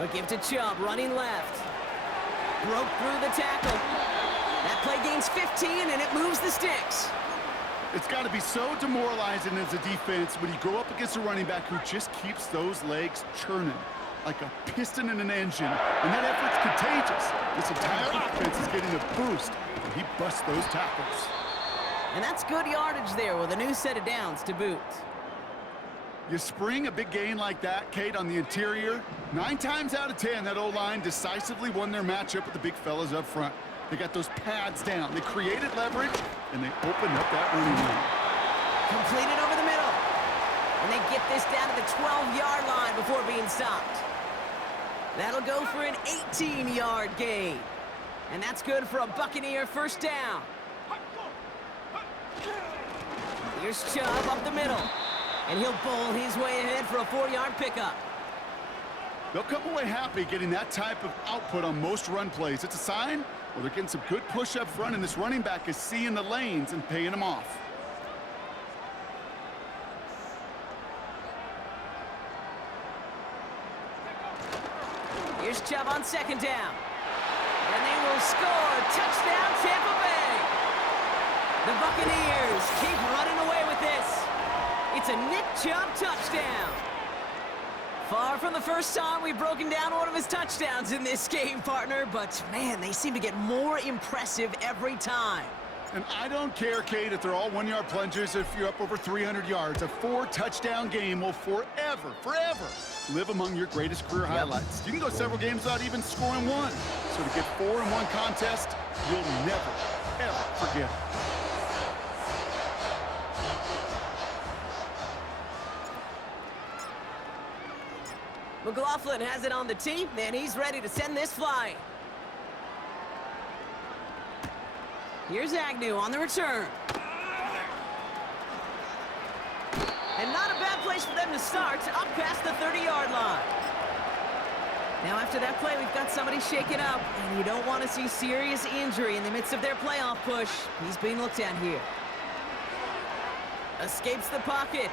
A give to Chubb, running left. Broke through the tackle. That play gains 15, and it moves the sticks. It's got to be so demoralizing as a defense when you go up against a running back who just keeps those legs churning like a piston in an engine, and that effort's contagious. This entire offense is getting a boost, and he busts those tackles. And that's good yardage there with a new set of downs to boot. You spring a big gain like that, Kate, on the interior, 9 times out of 10, that O-line decisively won their matchup with the big fellas up front. They got those pads down. They created leverage, and they opened up that running lane. Completed over the middle. And they get this down to the 12-yard line before being stopped. That'll go for an 18-yard gain. And that's good for a Buccaneer 1st down. Here's Chubb up the middle. And he'll bowl his way ahead for a 4-yard pickup. They'll come away happy getting that type of output on most run plays. It's a sign, well, they're getting some good push up front, and this running back is seeing the lanes and paying them off. Here's Chubb on second down. And they will score. Touchdown, Tampa Bay. The Buccaneers keep running away with this. It's a Nick Chubb touchdown. Far from the first time we've broken down one of his touchdowns in this game, partner, but man, they seem to get more impressive every time. And I don't care, Kate, if they're all one-yard plungers, if you're up over 300 yards. A 4-touchdown game will forever live among your greatest career highlights. You can go several games without even scoring one. So to get 4 in one contest, you'll never, ever forget it. McLaughlin has it on the tee, and he's ready to send this flying. Here's Agnew on the return. And not a bad place for them to start, up past the 30-yard line. Now after that play, we've got somebody shaken up, and you don't want to see serious injury in the midst of their playoff push. He's being looked at here. Escapes the pocket.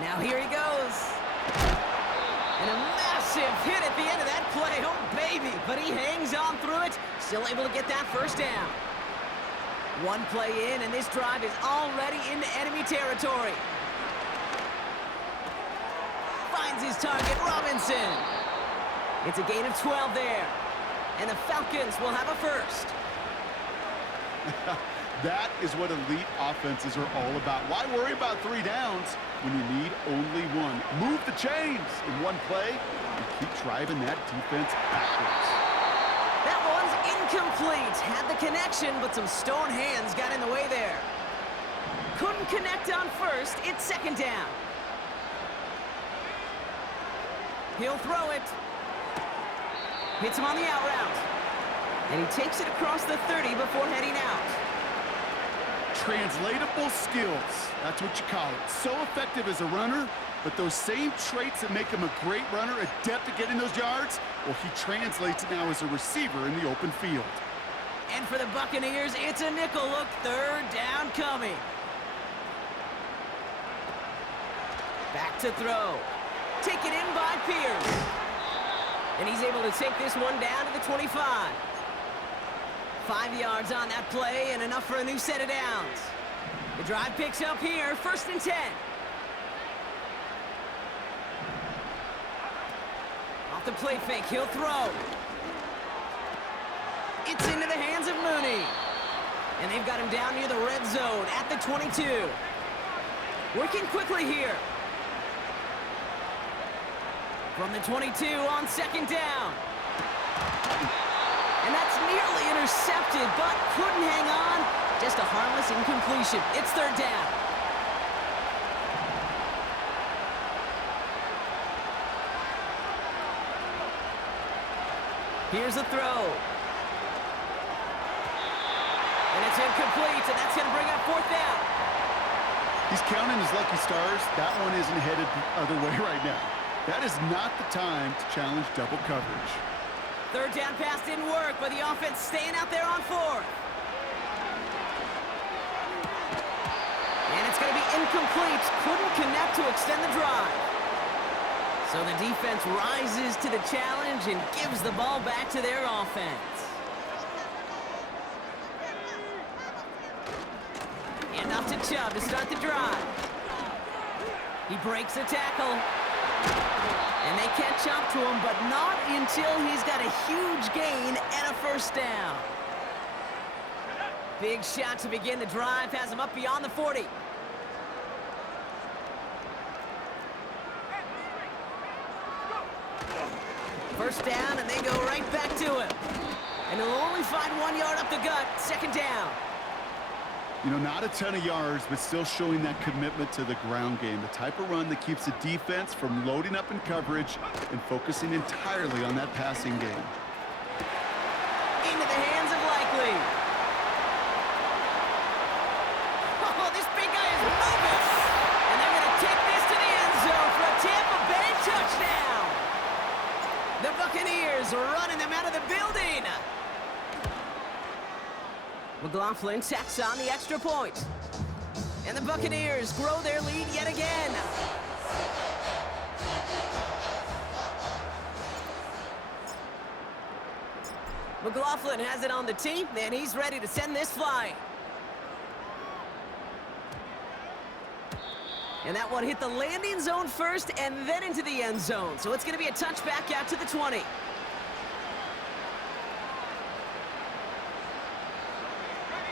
Now here he goes. And a massive hit at the end of that play. Oh, baby. But he hangs on through it. Still able to get that first down. One play in, and this drive is already into enemy territory. Finds his target, Robinson. It's a gain of 12 there. And the Falcons will have a first. That is what elite offenses are all about. Why worry about 3 downs when you need only one? Move the chains in one play and keep driving that defense backwards. That one's incomplete. Had the connection, but some stone hands got in the way there. Couldn't connect on first. It's second down. He'll throw it. Hits him on the out route. And he takes it across the 30 before heading out. Translatable skills. That's what you call it. So effective as a runner, but those same traits that make him a great runner, adept at getting those yards, well, he translates it now as a receiver in the open field. And for the Buccaneers, it's a nickel look. Third down coming. Back to throw. Taken in by Pierce. And he's able to take this one down to the 25. 5 yards on that play and enough for a new set of downs. The drive picks up here, 1st and 10. Off the play fake, he'll throw. It's into the hands of Mooney. And they've got him down near the red zone at the 22. Working quickly here. From the 22 on second down. And that's nearly intercepted, but couldn't hang on. Just a harmless incompletion. It's third down. Here's a throw. And it's incomplete, and that's going to bring up 4th down. He's counting his lucky stars. That one isn't headed the other way right now. That is not the time to challenge double coverage. Third down pass didn't work, but the offense staying out there on 4th. And it's going to be incomplete. Couldn't connect to extend the drive. So the defense rises to the challenge and gives the ball back to their offense. Enough to Chubb to start the drive. He breaks a tackle. And they catch up to him, but not until he's got a huge gain and a first down. Big shot to begin the drive, has him up beyond the 40. First down, and they go right back to him. And he'll only find 1 yard up the gut, second down. You know, not a ton of yards, but still showing that commitment to the ground game. The type of run that keeps the defense from loading up in coverage and focusing entirely on that passing game. Into the hands of Likely. Oh, this big guy is moving. And they're going to take this to the end zone for a Tampa Bay touchdown. Buccaneers running them out of the building. McLaughlin tacks on the extra point. And the Buccaneers grow their lead yet again. McLaughlin has it on the tee, and he's ready to send this flying. And that one hit the landing zone first and then into the end zone. So it's going to be a touchback out to the 20.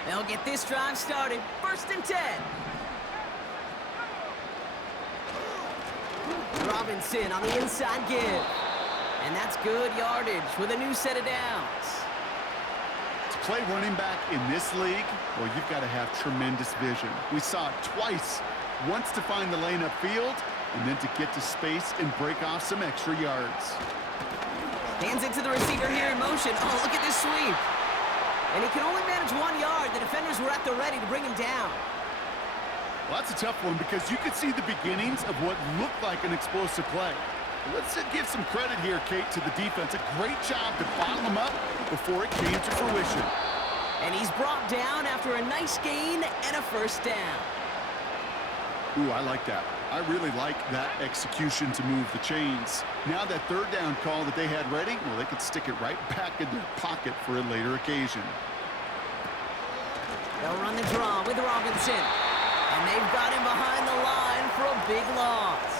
They'll get this drive started. 1st and 10. Robinson on the inside give. And that's good yardage with a new set of downs. To play running back in this league, well, you've got to have tremendous vision. We saw it twice. Once to find the lane upfield, and then to get to space and break off some extra yards. Hands it to the receiver here in motion. Oh, look at this sweep. And he can only manage 1 yard. The defenders were at the ready to bring him down. Well, that's a tough one because you could see the beginnings of what looked like an explosive play. Let's give some credit here, Kate, to the defense. A great job to bottle him up before it came to fruition. And he's brought down after a nice gain and a 1st down. Ooh, I like that. I really like that execution to move the chains. Now that 3rd down call that they had ready, well, they could stick it right back in their pocket for a later occasion. They'll run the draw with Robinson. And they've got him behind the line for a big loss.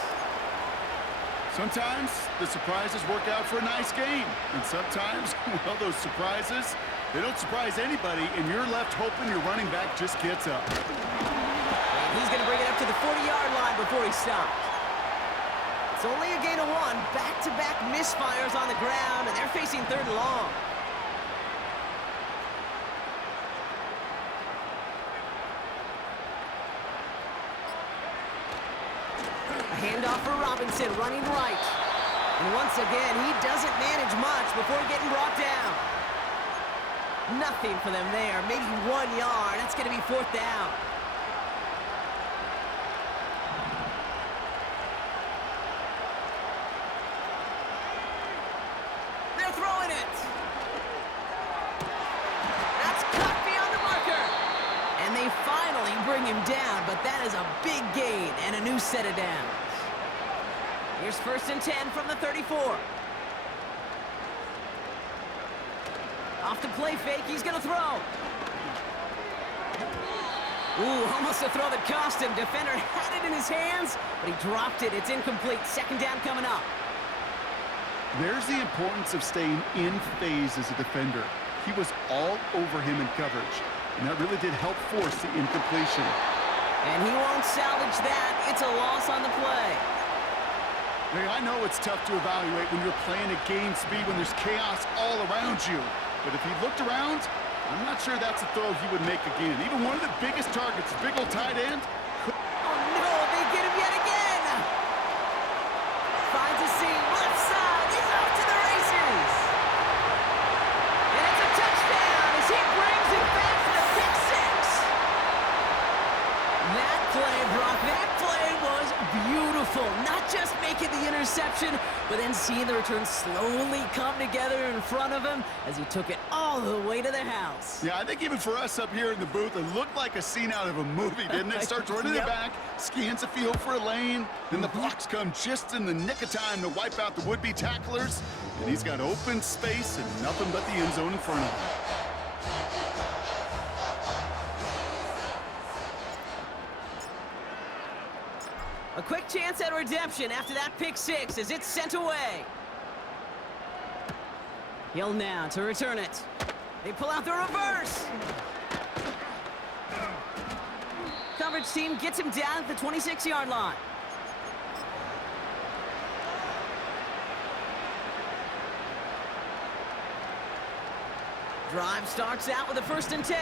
Sometimes the surprises work out for a nice game. And sometimes, well, those surprises, they don't surprise anybody, and you're left hoping your running back just gets up. He's going to bring it up to the 40-yard line before he stops. It's only a gain of 1. Back-to-back misfires on the ground, and they're facing 3rd and long. A handoff for Robinson, running right. And once again, he doesn't manage much before getting brought down. Nothing for them there. Maybe 1 yard. That's going to be 4th down. Throwing it. That's caught beyond the marker. And they finally bring him down, but that is a big gain and a new set of downs. Here's 1st and 10 from the 34. Off the play fake, he's going to throw. Ooh, almost a throw that cost him. Defender had it in his hands, but he dropped it. It's incomplete. 2nd down coming up. There's the importance of staying in phase as a defender. He was all over him in coverage, and that really did help force the incompletion. And he won't salvage that. It's a loss on the play. Hey, I know it's tough to evaluate when you're playing at game speed when there's chaos all around you. But if he looked around, I'm not sure that's a throw he would make again. Even one of the biggest targets, big old tight end. Oh, no, they get him yet again. Finds a seam, left side. He's off to the races. And it's a touchdown as he brings it back for the pick 6. That play, Brock, that play was beautiful. Not just making the interception, but then seeing the return slowly come together in front of him as he took it all the way to the house. Yeah, I think even for us up here in the booth, it looked like a scene out of a movie, didn't it? Starts running it back, scans the field for a lane, then the blocks come just in the nick of time to wipe out the would-be tacklers, and he's got open space and nothing but the end zone in front of him. A quick chance at redemption after that pick 6 as it's sent away. Hill now to return it. They pull out the reverse. Coverage team gets him down at the 26-yard line. Drive starts out with a 1st and 10.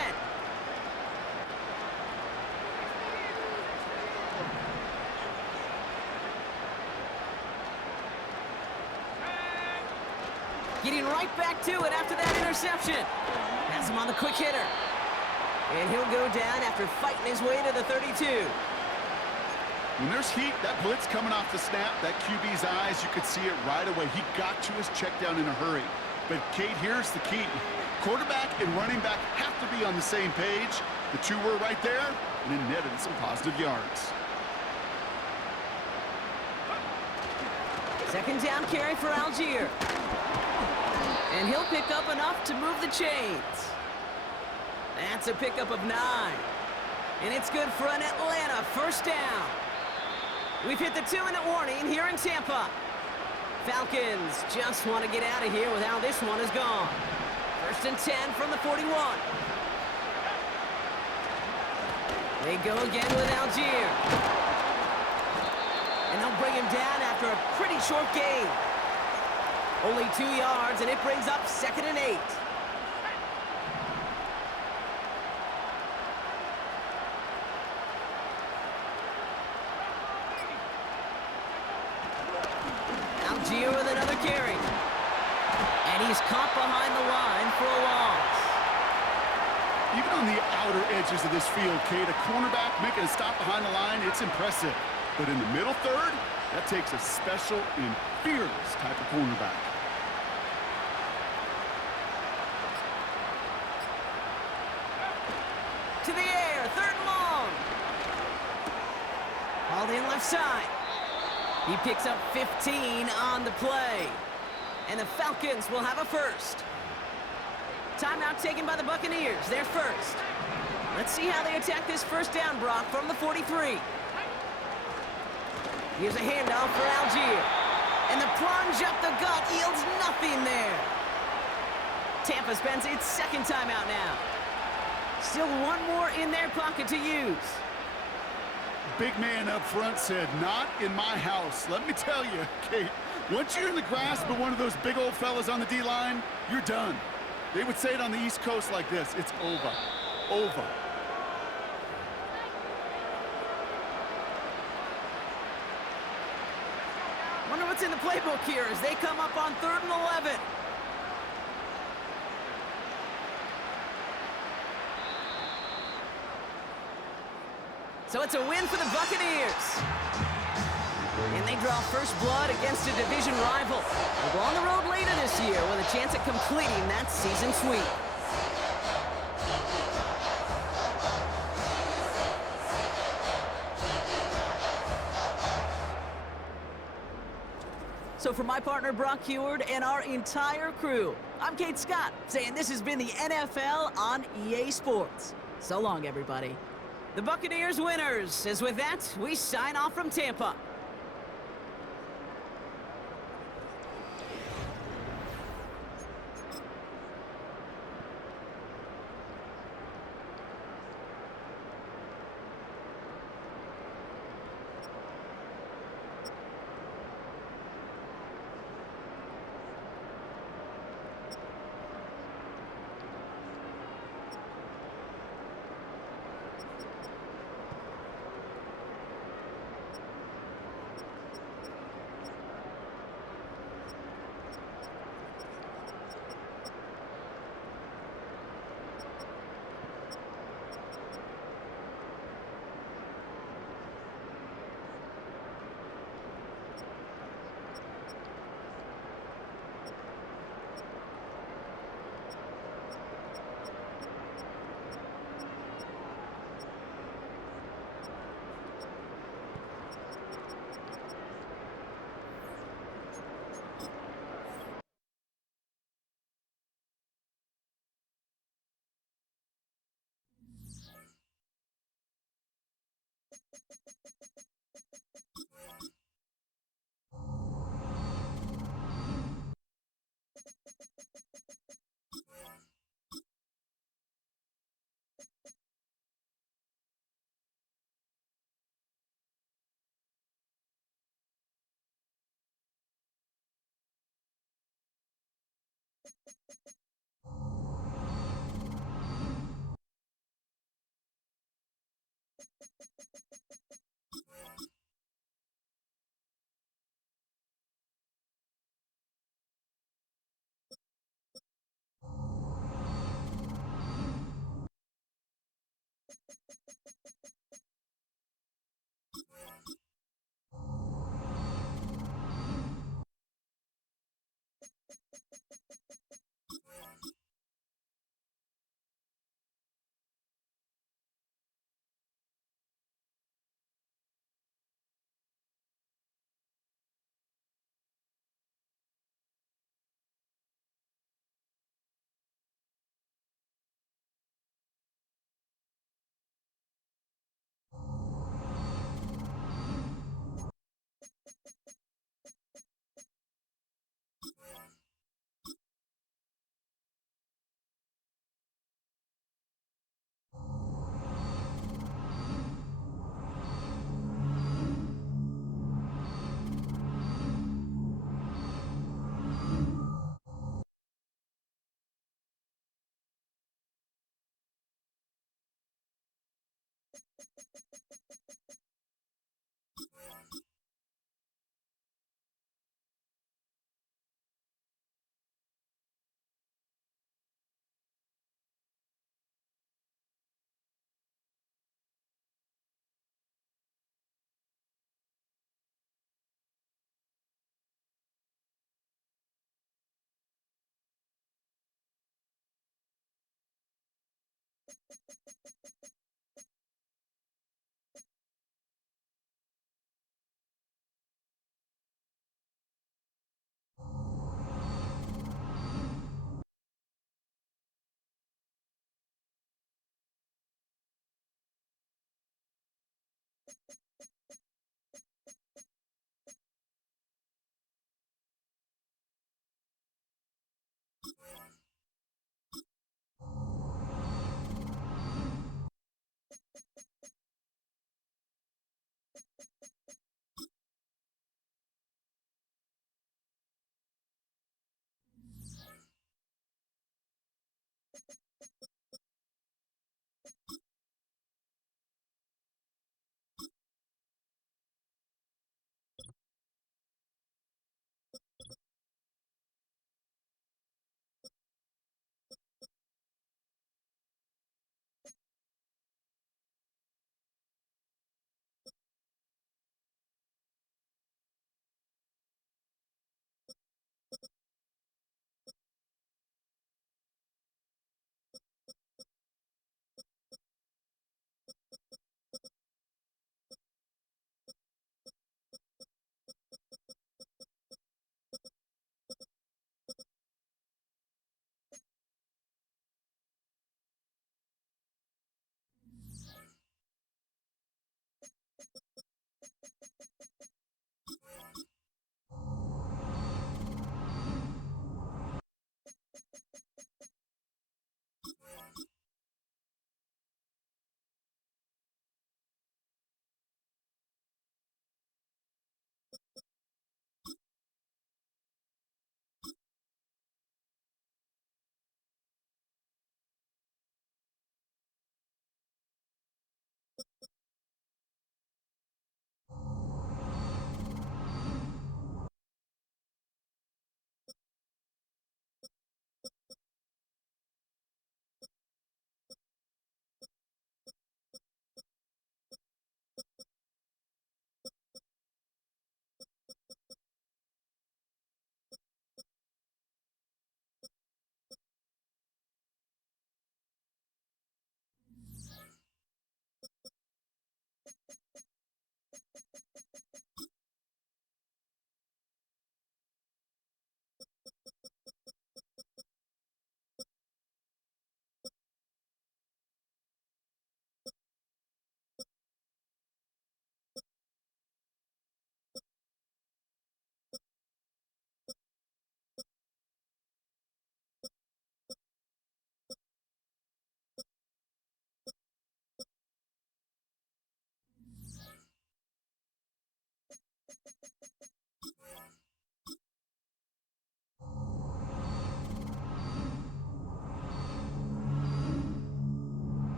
Getting right back to it after that interception. Has him on the quick hitter. And he'll go down after fighting his way to the 32. When there's heat, that blitz coming off the snap, that QB's eyes, you could see it right away. He got to his check down in a hurry. But, Kate, here's the key. Quarterback and running back have to be on the same page. The two were right there, and it netted some positive yards. Second down carry for Algier. And he'll pick up enough to move the chains. That's a pickup of 9. And it's good for an Atlanta first down. We've hit the 2-minute warning here in Tampa. Falcons just want to get out of here with how this one is gone. First and 10 from the 41. They go again with Algier. And they'll bring him down after a pretty short gain. Only 2 yards, and it brings up 2nd and 8. Algier with another carry. And he's caught behind the line for a loss. Even on the outer edges of this field, Kate, a cornerback making a stop behind the line, it's impressive. But in the middle third, that takes a special and fearless type of cornerback. To the air, 3rd and long. Hauled in left side. He picks up 15 on the play. And the Falcons will have a first. Timeout taken by the Buccaneers. They're first. Let's see how they attack this first down, Brock, from the 43. Here's a handoff for Algier. And the plunge up the gut yields nothing there. Tampa spends its 2nd timeout now. Still one more in their pocket to use. Big man up front said, "Not in my house." Let me tell you, Kate, once you're in the grasp of one of those big old fellas on the D-line, you're done. They would say it on the East Coast like this: it's over. Over. Wonder what's in the playbook here as they come up on 3rd and 11. So it's a win for the Buccaneers. And they draw first blood against a division rival. They'll go on the road later this year with a chance at completing that season sweep. So for my partner Brock Heward and our entire crew, I'm Kate Scott, saying this has been the NFL on EA Sports. So long, everybody. The Buccaneers winners, as with that, we sign off from Tampa.